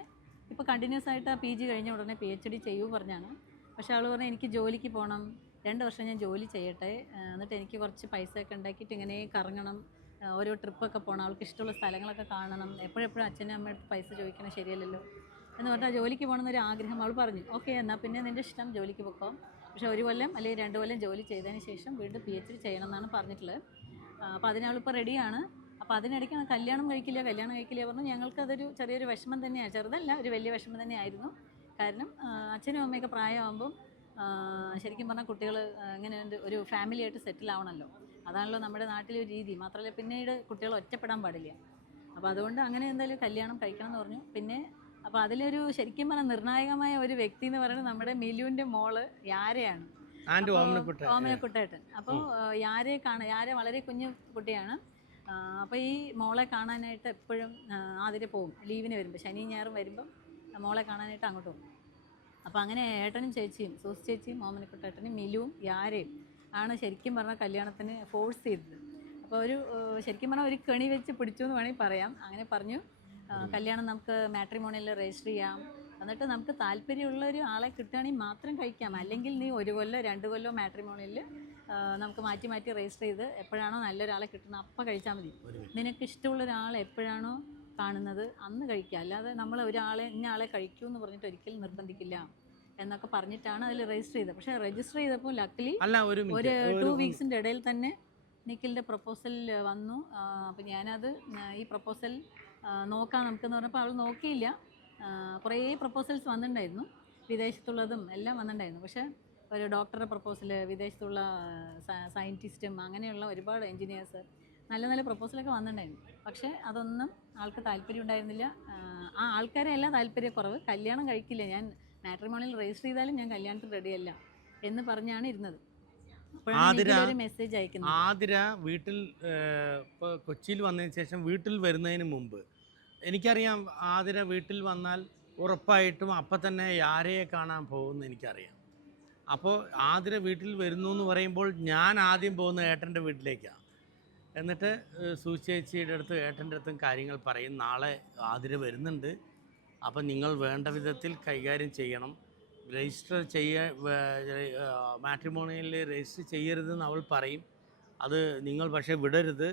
ഇപ്പോൾ കണ്ടിന്യൂസ് ആയിട്ട് ആ PG കഴിഞ്ഞ ഉടനെ PhD ചെയ്യൂ പറഞ്ഞാണ്. പക്ഷേ അവൾ പറഞ്ഞു എനിക്ക് ജോലിക്ക് പോകണം, 2 വർഷം ഞാൻ ജോലി ചെയ്യട്ടെ, എന്നിട്ട് എനിക്ക് കുറച്ച് പൈസയൊക്കെ ഉണ്ടാക്കിയിട്ട് ഇങ്ങനെ കറങ്ങണം, ഓരോ ട്രിപ്പൊക്കെ പോകണം, അവൾക്ക് ഇഷ്ടമുള്ള സ്ഥലങ്ങളൊക്കെ കാണണം, എപ്പോഴെപ്പോഴും അച്ഛനും അമ്മയുടെ പൈസ ചോദിക്കണം ശരിയല്ലല്ലോ എന്ന് പറഞ്ഞാൽ ജോലിക്ക് പോകണമെന്നൊരു ആഗ്രഹം അവൾ പറഞ്ഞു. ഓക്കെ, എന്നാൽ പിന്നെ നിൻ്റെ ഇഷ്ടം, ജോലിക്ക് പോകാം. പക്ഷേ 1 കൊല്ലം അല്ലെങ്കിൽ 2 കൊല്ലം ജോലി ചെയ്തതിന് ശേഷം വീണ്ടും PhD ചെയ്യണം എന്നാണ് പറഞ്ഞിട്ടുള്ളത്. അപ്പോൾ അതിനവളിപ്പോൾ റെഡിയാണ്. അപ്പോൾ അതിനിടയ്ക്കാണ് കല്യാണം കഴിക്കില്ല പറഞ്ഞു. ഞങ്ങൾക്കതൊരു ചെറിയൊരു വിഷമം തന്നെയാണ്, ചെറുതല്ല, ഒരു വലിയ വിഷമം തന്നെയായിരുന്നു. കാരണം അച്ഛനും അമ്മയൊക്കെ പ്രായമാകുമ്പം ശരിക്കും പറഞ്ഞാൽ കുട്ടികൾ ഇങ്ങനെ ഒരു ഫാമിലിയായിട്ട് സെറ്റിൽ ആവണമല്ലോ. അതാണല്ലോ നമ്മുടെ നാട്ടിലെ ഒരു രീതി. മാത്രമല്ല പിന്നീട് കുട്ടികൾ ഒറ്റപ്പെടാൻ പാടില്ല. അപ്പോൾ അതുകൊണ്ട് അങ്ങനെ എന്തായാലും കല്യാണം കഴിക്കണം എന്ന് പറഞ്ഞു. പിന്നെ അപ്പോൾ അതിലൊരു ശരിക്കും പറഞ്ഞാൽ നിർണായകമായ ഒരു വ്യക്തി എന്ന് പറയുന്നത് നമ്മുടെ മിലുവിൻ്റെ മോള് യാരയാണ്, ഓമനക്കുട്ടേട്ടൻ. അപ്പോൾ യാരെ വളരെ കുഞ്ഞു കുട്ടിയാണ്. അപ്പോൾ ഈ മോളെ കാണാനായിട്ട് എപ്പോഴും ആതിര പോകും, ലീവിന് വരുമ്പോൾ ശനിയും ഞായറും വരുമ്പം മോളെ കാണാനായിട്ട് അങ്ങോട്ട് പോകും. അപ്പോൾ അങ്ങനെ ഏട്ടനും ചേച്ചിയും, സൂസ് ചേച്ചിയും ഓമനക്കുട്ടേട്ടനും മിലുവും യാരയും ആണ് ശരിക്കും പറഞ്ഞാൽ കല്യാണത്തിന് ഫോഴ്സ് ചെയ്തത്. അപ്പോൾ ശരിക്കും പറഞ്ഞാൽ ഒരു കെണി വെച്ച് പിടിച്ചു എന്ന് വേണമെങ്കിൽ പറയാം. അങ്ങനെ പറഞ്ഞു, കല്യാണം നമുക്ക് മാട്രിമോണിയിൽ രജിസ്റ്റർ ചെയ്യാം, എന്നിട്ട് നമുക്ക് താല്പര്യമുള്ള ഒരു ആളെ കിട്ടുകയാണെങ്കിൽ മാത്രം കഴിക്കാം. അല്ലെങ്കിൽ നീ 1 കൊല്ലോ 2 കൊല്ലോ മാട്രിമോണിയിൽ നമുക്ക് മാറ്റി മാറ്റി രജിസ്റ്റർ ചെയ്ത് എപ്പോഴാണോ നല്ലൊരാളെ കിട്ടുന്നത് അപ്പം കഴിച്ചാൽ മതി. നിനക്ക് ഇഷ്ടമുള്ള ഒരാളെ എപ്പോഴാണോ കാണുന്നത് അന്ന് കഴിക്കുക. അല്ലാതെ നമ്മൾ ഇന്ന ആളെ കഴിക്കൂ എന്ന് പറഞ്ഞിട്ട് ഒരിക്കലും നിർബന്ധിക്കില്ല എന്നൊക്കെ പറഞ്ഞിട്ടാണ് അതിൽ രജിസ്റ്റർ ചെയ്തത്. പക്ഷേ രജിസ്റ്റർ ചെയ്തപ്പോൾ ലക്കിലി ഒരു 2 വീക്സിൻ്റെ ഇടയിൽ തന്നെ നിഖിലിൻ്റെ പ്രപ്പോസൽ വന്നു. അപ്പം ഞാനത് ഈ പ്രപ്പോസൽ നോക്കാം നമുക്കെന്ന് പറഞ്ഞപ്പോൾ അവൾ നോക്കിയില്ല. കുറേ പ്രപ്പോസൽസ് വന്നിട്ടുണ്ടായിരുന്നു, വിദേശത്തുള്ളതും എല്ലാം വന്നിട്ടുണ്ടായിരുന്നു. പക്ഷേ ഒരു ഡോക്ടറുടെ പ്രപ്പോസൽ, വിദേശത്തുള്ള സയൻറ്റിസ്റ്റും അങ്ങനെയുള്ള ഒരുപാട് എൻജിനീയേഴ്സ് നല്ല നല്ല പ്രപ്പോസലൊക്കെ വന്നിട്ടുണ്ടായിരുന്നു. പക്ഷേ അതൊന്നും ആൾക്ക് താല്പര്യം ഉണ്ടായിരുന്നില്ല. ആ ആൾക്കാരെ എല്ലാം താല്പര്യക്കുറവ്, കല്യാണം കഴിക്കില്ല, ഞാൻ മാട്രിമോണിയിൽ രജിസ്റ്റർ ചെയ്താലും ഞാൻ കല്യാണത്തിന് റെഡിയല്ല എന്ന് പറഞ്ഞാണ് ഇരുന്നത്. അപ്പോഴാണ് മെസ്സേജ് അയക്കുന്നത്. ആതിര വീട്ടിൽ ഇപ്പോൾ കൊച്ചിയിൽ വന്നതിന് ശേഷം വീട്ടിൽ വരുന്നതിന് മുമ്പ് എനിക്കറിയാം ആതിര വീട്ടിൽ വന്നാൽ ഉറപ്പായിട്ടും അപ്പം തന്നെ ആരെയെ കാണാൻ പോകുമെന്ന് എനിക്കറിയാം. അപ്പോൾ ആതിര വീട്ടിൽ വരുന്നു എന്ന് പറയുമ്പോൾ ഞാൻ ആദ്യം പോകുന്ന ഏട്ടൻ്റെ വീട്ടിലേക്കാണ്. എന്നിട്ട് സൂചേച്ചിയുടെ അടുത്ത് ഏട്ടൻ്റെ അടുത്തും കാര്യങ്ങൾ പറയും, നാളെ ആതിര വരുന്നുണ്ട്, അപ്പം നിങ്ങൾ വേണ്ട വിധത്തിൽ കൈകാര്യം ചെയ്യണം, രജിസ്റ്റർ മാട്രിമോണിയിൽ രജിസ്റ്റർ ചെയ്യരുതെന്ന് അവൾ പറയും. അത് നിങ്ങൾ പക്ഷേ വിടരുത്,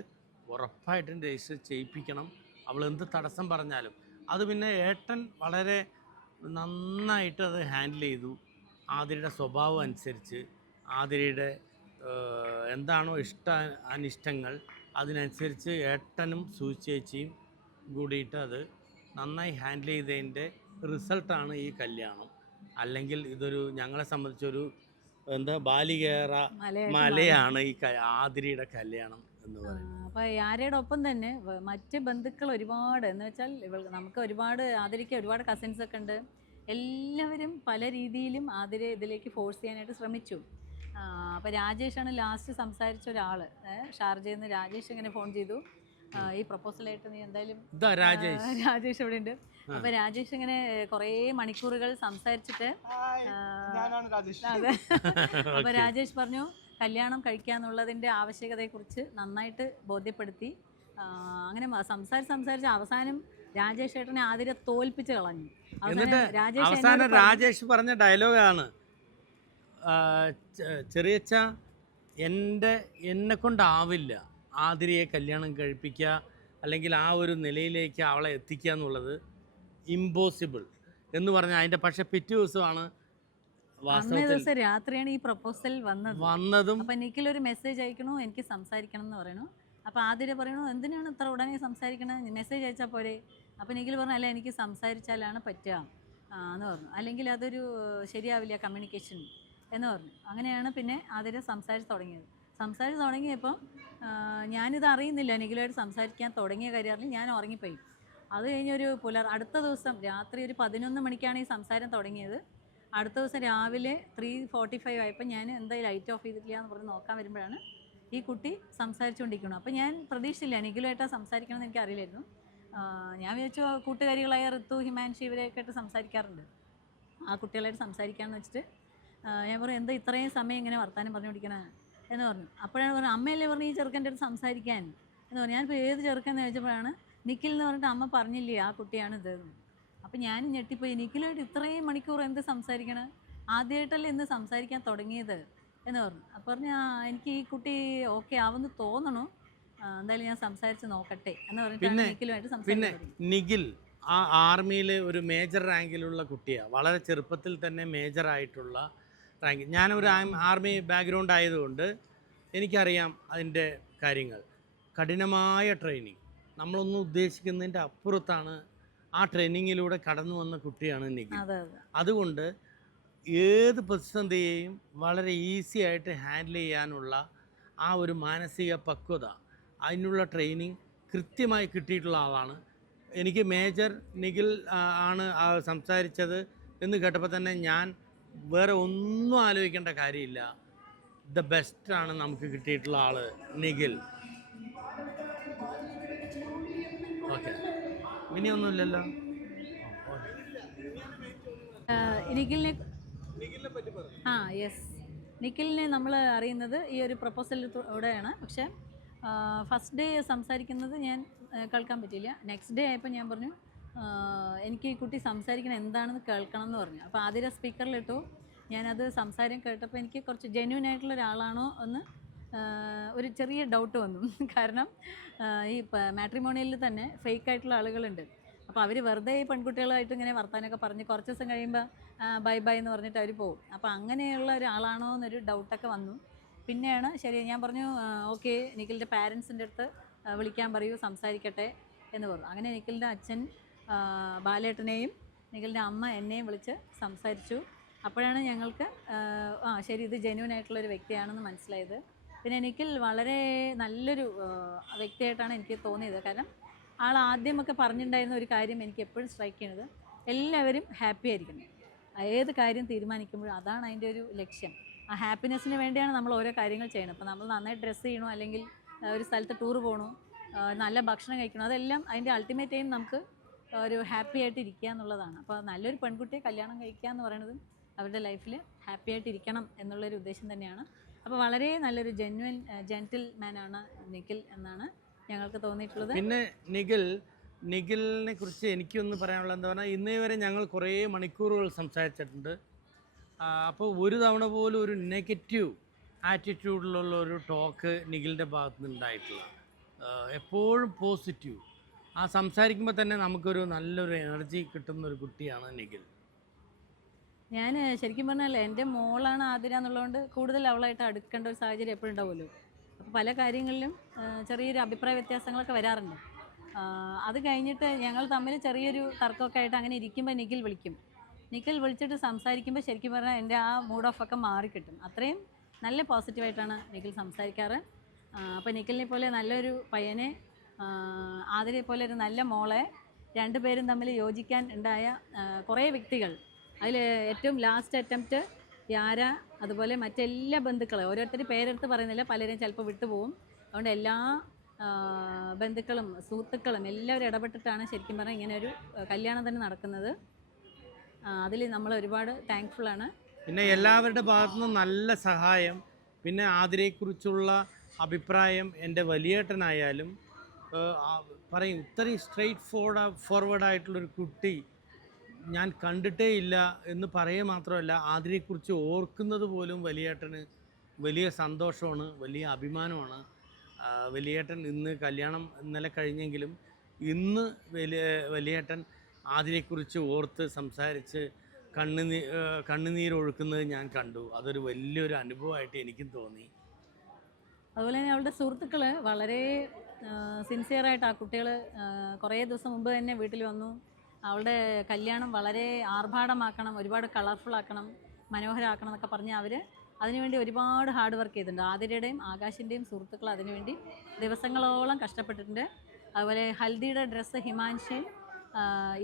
ഉറപ്പായിട്ടും രജിസ്റ്റർ ചെയ്യിപ്പിക്കണം, അവൾ എന്ത് തടസ്സം പറഞ്ഞാലും. അത് പിന്നെ ഏട്ടൻ വളരെ നന്നായിട്ട് അത് ഹാൻഡിൽ ചെയ്തു. ആതിരയുടെ സ്വഭാവം അനുസരിച്ച്, ആതിരയുടെ എന്താണോ അനിഷ്ടങ്ങൾ അതിനനുസരിച്ച് ഏട്ടനും സൂചേച്ചിയും കൂടിയിട്ട് അത് നന്നായി ഹാൻഡിൽ ചെയ്തതിൻ്റെ റിസൾട്ടാണ് ഈ കല്യാണം. അല്ലെങ്കിൽ ഇതൊരു ഞങ്ങളെ സംബന്ധിച്ചൊരു ബാലികേറ മലയാണ് ഈ ആതിരയുടെ കല്യാണം എന്ന് പറയുന്നത്. അപ്പോൾ ആര്യയുടെ ഒപ്പം തന്നെ മറ്റ് ബന്ധുക്കൾ ഒരുപാട്, എന്ന് വെച്ചാൽ നമുക്ക് ഒരുപാട് ആതിരയ്ക്ക് ഒരുപാട് കസിൻസൊക്കെ ഉണ്ട്. എല്ലാവരും പല രീതിയിലും ആതിരെ ഇതിലേക്ക് ഫോഴ്സ് ചെയ്യാനായിട്ട് ശ്രമിച്ചു. അപ്പോൾ രാജേഷാണ് ലാസ്റ്റ് സംസാരിച്ച ഒരാൾ. ഷാർജയിൽ നിന്ന് രാജേഷ് ഇങ്ങനെ ഫോൺ ചെയ്തു, ഈ പ്രപ്പോസലായിട്ട് നീ എന്തായാലും, രാജേഷ് ഇവിടെ ഉണ്ട്. അപ്പോൾ രാജേഷ് ഇങ്ങനെ കുറേ മണിക്കൂറുകൾ സംസാരിച്ചിട്ട് അതെ, അപ്പോൾ രാജേഷ് പറഞ്ഞു കല്യാണം കഴിക്കാന്നുള്ളതിൻ്റെ ആവശ്യകതയെക്കുറിച്ച് നന്നായിട്ട് ബോധ്യപ്പെടുത്തി. അങ്ങനെ സംസാരിച്ച് അവസാനം രാജേഷ് ഏട്ടനെ ആതിരെ തോൽപ്പിച്ച് കളഞ്ഞു. അവസാനം രാജേഷ് പറഞ്ഞ ഡയലോഗാണ്, ചെറിയച്ഛ എന്നെ കൊണ്ടാവില്ല ആതിരയെ കല്യാണം കഴിപ്പിക്കുക, അല്ലെങ്കിൽ ആ ഒരു നിലയിലേക്ക് അവളെ എത്തിക്കുക എന്നുള്ളത് ഇമ്പോസിബിൾ എന്ന് പറഞ്ഞാൽ അതിൻ്റെ. പക്ഷെ പിറ്റേ ദിവസമാണ് ദിവസം രാത്രിയാണ് ഈ പ്രപ്പോസൽ വന്നതും. അപ്പം നിഖിലൊരു മെസ്സേജ് അയക്കണു, എനിക്ക് സംസാരിക്കണം എന്ന് പറയണു. അപ്പോൾ ആതിര പറയണു, എന്തിനാണ് ഇത്ര ഉടനെ സംസാരിക്കണത്, മെസ്സേജ് അയച്ചാൽ പോരെ. അപ്പോൾ നിഖിൽ പറഞ്ഞു, അല്ല എനിക്ക് സംസാരിച്ചാലാണ് പറ്റുക എന്ന് പറഞ്ഞു, അല്ലെങ്കിൽ അതൊരു ശരിയാവില്ല കമ്മ്യൂണിക്കേഷൻ എന്ന് പറഞ്ഞു. അങ്ങനെയാണ് പിന്നെ ആതിര സംസാരിച്ച് തുടങ്ങിയപ്പം ഞാനിത് അറിയുന്നില്ല, നിഖിലുമായിട്ട് സംസാരിക്കാൻ തുടങ്ങിയ കാര്യം അറിഞ്ഞ് ഞാൻ ഉറങ്ങിപ്പോയി. അത് കഴിഞ്ഞൊരു അടുത്ത ദിവസം രാത്രി ഒരു 11 മണിക്കാണ് ഈ സംസാരം തുടങ്ങിയത്. അടുത്ത ദിവസം രാവിലെ 3:45 ആയപ്പോൾ ഞാൻ എന്തായാലും ലൈറ്റ് ഓഫ് ചെയ്തിട്ടില്ല എന്ന് പറഞ്ഞ് നോക്കാൻ വരുമ്പോഴാണ് ഈ കുട്ടി സംസാരിച്ചുകൊണ്ടിരിക്കണം. അപ്പോൾ ഞാൻ പ്രതീക്ഷിച്ചില്ല നിഖിലുമായിട്ടാണ് സംസാരിക്കണമെന്ന് എനിക്ക് അറിയില്ലായിരുന്നു. ഞാൻ വിചാരിച്ചു കൂട്ടുകാരികളായ ഋതു, ഹിമാൻഷി ഇവരെയൊക്കെ ആയിട്ട് സംസാരിക്കാറുണ്ട്, ആ കുട്ടികളായിട്ട് സംസാരിക്കാമെന്ന് വെച്ചിട്ട് ഞാൻ പറഞ്ഞു, എന്താ ഇത്രയും സമയം ഇങ്ങനെ വർത്താനം പറഞ്ഞുകൊണ്ടിരിക്കണേ എന്ന് പറഞ്ഞു. അപ്പോഴാണ് പറഞ്ഞു, അമ്മയല്ലേ പറഞ്ഞു ഈ ചെറുക്കൻ്റെ അടുത്ത് സംസാരിക്കാൻ എന്ന് പറഞ്ഞു. ഞാനിപ്പോൾ ഏത് ചെറുക്കൻ ചോദിച്ചപ്പോഴാണ് നിഖിൽ എന്ന് പറഞ്ഞിട്ട് അമ്മ പറഞ്ഞില്ലേ ആ കുട്ടിയാണ് ഇത്. അപ്പം ഞാൻ ഞെട്ടിപ്പോയി, നിഖിലുമായിട്ട് ഇത്രയും മണിക്കൂർ എന്ത് സംസാരിക്കണം, ആദ്യമായിട്ടല്ലേ ഇന്ന് സംസാരിക്കാൻ തുടങ്ങിയത് എന്ന് പറഞ്ഞു. അപ്പോൾ പറഞ്ഞു, എനിക്ക് ഈ കുട്ടി ഓക്കെ ആവുമെന്ന് തോന്നണു, എന്തായാലും ഞാൻ സംസാരിച്ച് നോക്കട്ടെ എന്ന് പറഞ്ഞിട്ടാണ് നിഖിലുമായിട്ട് സംസാരിക്കുന്നത്. പിന്നെ നിഖിൽ ആ ആർമിയിലെ ഒരു മേജർ റാങ്കിലുള്ള കുട്ടിയാണ്, വളരെ ചെറുപ്പത്തിൽ തന്നെ മേജറായിട്ടുള്ള റാങ്ക്. ഞാനൊരു ആർമി ബാക്ക്ഗ്രൗണ്ട് ആയതുകൊണ്ട് എനിക്കറിയാം അതിൻ്റെ കാര്യങ്ങൾ. കഠിനമായ ട്രെയിനിങ്, നമ്മളൊന്നും ഉദ്ദേശിക്കുന്നതിൻ്റെ അപ്പുറത്താണ് ആ ട്രെയിനിങ്ങിലൂടെ കടന്നു വന്ന കുട്ടിയാണ് നിഖിൽ. അതുകൊണ്ട് ഏത് പ്രതിസന്ധിയെയും വളരെ ഈസി ആയിട്ട് ഹാൻഡിൽ ചെയ്യാനുള്ള ആ ഒരു മാനസിക പക്വത, അതിനുള്ള ട്രെയിനിങ് കൃത്യമായി കിട്ടിയിട്ടുള്ള ആളാണ്. എനിക്ക് മേജർ നിഖിൽ ആണ് സംസാരിച്ചത് എന്ന് കേട്ടപ്പോൾ തന്നെ ഞാൻ വേറെ ഒന്നും ആലോചിക്കേണ്ട കാര്യമില്ല, ദ ബെസ്റ്റാണ് നമുക്ക് കിട്ടിയിട്ടുള്ള ആൾ നിഖിൽ. ഓക്കെ, ഇനിയൊന്നുമില്ലല്ലോ. നിഖിലിനെ നമ്മൾ അറിയുന്നത് ഈ ഒരു പ്രപ്പോസലിലൂടെയാണ്. പക്ഷേ ഫസ്റ്റ് ഡേ സംസാരിക്കുന്നത് ഞാൻ കേൾക്കാൻ പറ്റിയില്ല. നെക്സ്റ്റ് ഡേ ആയപ്പോൾ ഞാൻ പറഞ്ഞു, എനിക്ക് ഈ കുട്ടി സംസാരിക്കണം എന്താണെന്ന് കേൾക്കണം എന്ന് പറഞ്ഞു. അപ്പോൾ ആതിര സ്പീക്കറിലിട്ടു. ഞാനത് സംസാരം കേട്ടപ്പോൾ എനിക്ക് കുറച്ച് ജെന്യൂൻ ആയിട്ടുള്ള ഒരാളാണോ എന്ന് ഒരു ചെറിയ ഡൗട്ട് വന്നു. കാരണം ഈ മാട്രിമോണിയലിൽ തന്നെ ഫേക്ക് ആയിട്ടുള്ള ആളുകളുണ്ട്. അപ്പോൾ അവർ വെറുതെ ഈ പെൺകുട്ടികളായിട്ട് ഇങ്ങനെ വർത്താനൊക്കെ പറഞ്ഞ് കുറച്ച് ദിവസം കഴിയുമ്പോൾ ബൈ ബൈ എന്ന് പറഞ്ഞിട്ട് അവർ പോകും. അപ്പോൾ അങ്ങനെയുള്ള ഒരാളാണോ എന്നൊരു ഡൗട്ടൊക്കെ വന്നു. പിന്നെയാണ് ശരി ഞാൻ പറഞ്ഞു ഓക്കെ നിഖിലിൻ്റെ പാരൻസിൻ്റെ അടുത്ത് വിളിക്കാൻ പറയൂ, സംസാരിക്കട്ടെ എന്ന് പറഞ്ഞു. അങ്ങനെ നിഖിലിൻ്റെ അച്ഛൻ ബാലേട്ടനെയും നിഖിലിൻ്റെ അമ്മ എന്നെയും വിളിച്ച് സംസാരിച്ചു. അപ്പോഴാണ് ഞങ്ങൾക്ക് ശരി ഇത് ജെന്യൂൻ ആയിട്ടുള്ളൊരു വ്യക്തിയാണെന്ന് മനസ്സിലായത്. പിന്നെ നിഖിൽ വളരെ നല്ലൊരു വ്യക്തിയായിട്ടാണ് എനിക്ക് തോന്നിയത്. കാരണം ആൾ ആദ്യമൊക്കെ പറഞ്ഞിട്ടുണ്ടായിരുന്ന ഒരു കാര്യം എനിക്ക് എപ്പോഴും സ്ട്രൈക്ക് ചെയ്യുന്നത്, എല്ലാവരും ഹാപ്പി ആയിരിക്കണം. ഏത് കാര്യം തീരുമാനിക്കുമ്പോഴും അതാണ് അതിൻ്റെ ഒരു ലക്ഷ്യം. ആ ഹാപ്പിനെസ്സിന് വേണ്ടിയാണ് നമ്മൾ ഓരോ കാര്യങ്ങൾ ചെയ്യണം. അപ്പോൾ നമ്മൾ നന്നായി ഡ്രസ്സ് ചെയ്യണോ, അല്ലെങ്കിൽ ഒരു സ്ഥലത്ത് ടൂർ പോകണോ, നല്ല ഭക്ഷണം കഴിക്കണം, അതെല്ലാം അതിൻ്റെ അൾട്ടിമേറ്റ് എയിം നമുക്ക് ഒരു ഹാപ്പി ആയിട്ട് ഇരിക്കുക എന്നുള്ളതാണ്. അപ്പോൾ നല്ലൊരു പെൺകുട്ടിയെ കല്യാണം കഴിക്കുക എന്ന് പറയുന്നത് അവരുടെ ലൈഫിൽ ഹാപ്പി ആയിട്ട് ഇരിക്കണം എന്നുള്ളൊരു ഉദ്ദേശം തന്നെയാണ്. അപ്പോൾ വളരെ നല്ലൊരു ജെന്യുവൻ ജെൻറ്റിൽ മാനാണ് നിഖിൽ എന്നാണ് ഞങ്ങൾക്ക് തോന്നിയിട്ടുള്ളത്. പിന്നെ നിഖിലിനെ കുറിച്ച് എനിക്കൊന്ന് പറയാനുള്ളത് എന്താ പറഞ്ഞാൽ, ഇന്നേ വരെ ഞങ്ങൾ കുറേ മണിക്കൂറുകൾ സംസാരിച്ചിട്ടുണ്ട്. അപ്പോൾ ഒരു തവണ പോലും ഒരു നെഗറ്റീവ് ആറ്റിറ്റ്യൂഡിലുള്ള ഒരു ടോക്ക് നിഖിലിൻ്റെ ഭാഗത്തു നിന്ന് ഉണ്ടായിട്ടില്ല. എപ്പോഴും പോസിറ്റീവ്. ആ സംസാരിക്കുമ്പോൾ തന്നെ നമുക്കൊരു നല്ലൊരു എനർജി കിട്ടുന്ന ഒരു കുട്ടിയാണ് നിഖിൽ. ഞാൻ ശരിക്കും പറഞ്ഞാൽ എൻ്റെ മോളാണ് ആതിര എന്നുള്ളതുകൊണ്ട് കൂടുതൽ അവളായിട്ട് അടുക്കേണ്ട ഒരു സാഹചര്യം എപ്പോഴും ഉണ്ടാവുമല്ലോ. അപ്പോൾ പല കാര്യങ്ങളിലും ചെറിയൊരു അഭിപ്രായ വ്യത്യാസങ്ങളൊക്കെ വരാറുണ്ട്. അത് കഴിഞ്ഞിട്ട് ഞങ്ങൾ തമ്മിൽ ചെറിയൊരു തർക്കമൊക്കെ ആയിട്ട് അങ്ങനെ ഇരിക്കുമ്പോൾ നിഖിൽ വിളിച്ചിട്ട് സംസാരിക്കുമ്പോൾ ശരിക്കും പറഞ്ഞാൽ എൻ്റെ ആ മൂഡ് ഓഫ് ഒക്കെ മാറിക്കിട്ടും. അത്രയും നല്ല പോസിറ്റീവായിട്ടാണ് നിഖിൽ സംസാരിക്കാറ്. അപ്പോൾ നിഖിലിനെ പോലെ നല്ലൊരു പയ്യനെ, ആതിരയെ പോലെ ഒരു നല്ല മോളെ, രണ്ടുപേരും തമ്മിൽ യോജിക്കാൻ ഉണ്ടായ കുറേ വ്യക്തികൾ, അതിൽ ഏറ്റവും ലാസ്റ്റ് അറ്റംപ്റ്റ് യാര, അതുപോലെ മറ്റെല്ലാ ബന്ധുക്കളും, ഓരോരുത്തർ പേരെടുത്ത് പറയുന്നില്ല, പലരും ചിലപ്പോൾ വിട്ടുപോകും. അതുകൊണ്ട് എല്ലാ ബന്ധുക്കളും സുഹൃത്തുക്കളും എല്ലാവരും ഇടപെട്ടിട്ടാണ് ശരിക്കും പറഞ്ഞാൽ ഇങ്ങനെ ഒരു കല്യാണം തന്നെ നടക്കുന്നത്. അതിൽ നമ്മൾ ഒരുപാട് താങ്ക്ഫുള്ളാണ്. പിന്നെ എല്ലാവരുടെ ഭാഗത്തുനിന്നും നല്ല സഹായം. പിന്നെ ആതിരയെക്കുറിച്ചുള്ള അഭിപ്രായം എൻ്റെ വലിയേട്ടനായാലും പറയും, ഇത്രയും സ്ട്രെയിറ്റ് ഫോർവേഡായിട്ടുള്ളൊരു കുട്ടി ഞാൻ കണ്ടിട്ടേ ഇല്ല എന്ന് പറയുക മാത്രമല്ല, ആതിരയെക്കുറിച്ച് ഓർക്കുന്നത് പോലും വലിയേട്ടന് വലിയ സന്തോഷമാണ്, വലിയ അഭിമാനമാണ്. വലിയേട്ടൻ ഇന്ന് കല്യാണം ഇന്നലെ കഴിഞ്ഞെങ്കിലും ഇന്ന് വലിയേട്ടൻ ആതിരയെക്കുറിച്ച് ഓർത്ത് സംസാരിച്ച് കണ്ണുനീരൊഴുക്കുന്നത് ഞാൻ കണ്ടു. അതൊരു വലിയൊരു അനുഭവമായിട്ട് എനിക്കും തോന്നി. അതുപോലെ തന്നെ അവളുടെ സുഹൃത്തുക്കൾ വളരെ സിൻസിയറായിട്ട്, ആ കുട്ടികൾ കുറേ ദിവസം മുമ്പ് തന്നെ വീട്ടിൽ വന്നു. അവളുടെ കല്യാണം വളരെ ആർഭാടമാക്കണം, ഒരുപാട് കളർഫുള്ളാക്കണം, മനോഹരമാക്കണം എന്നൊക്കെ പറഞ്ഞ് അവർ അതിനുവേണ്ടി ഒരുപാട് ഹാർഡ് വർക്ക് ചെയ്തിട്ടുണ്ട്. ആതിരയുടെയും ആകാശിൻ്റെയും സുഹൃത്തുക്കൾ അതിനുവേണ്ടി ദിവസങ്ങളോളം കഷ്ടപ്പെട്ടിട്ടുണ്ട്. അതുപോലെ ഹൽദിയുടെ ഡ്രസ്സ് ഹിമാൻഷി,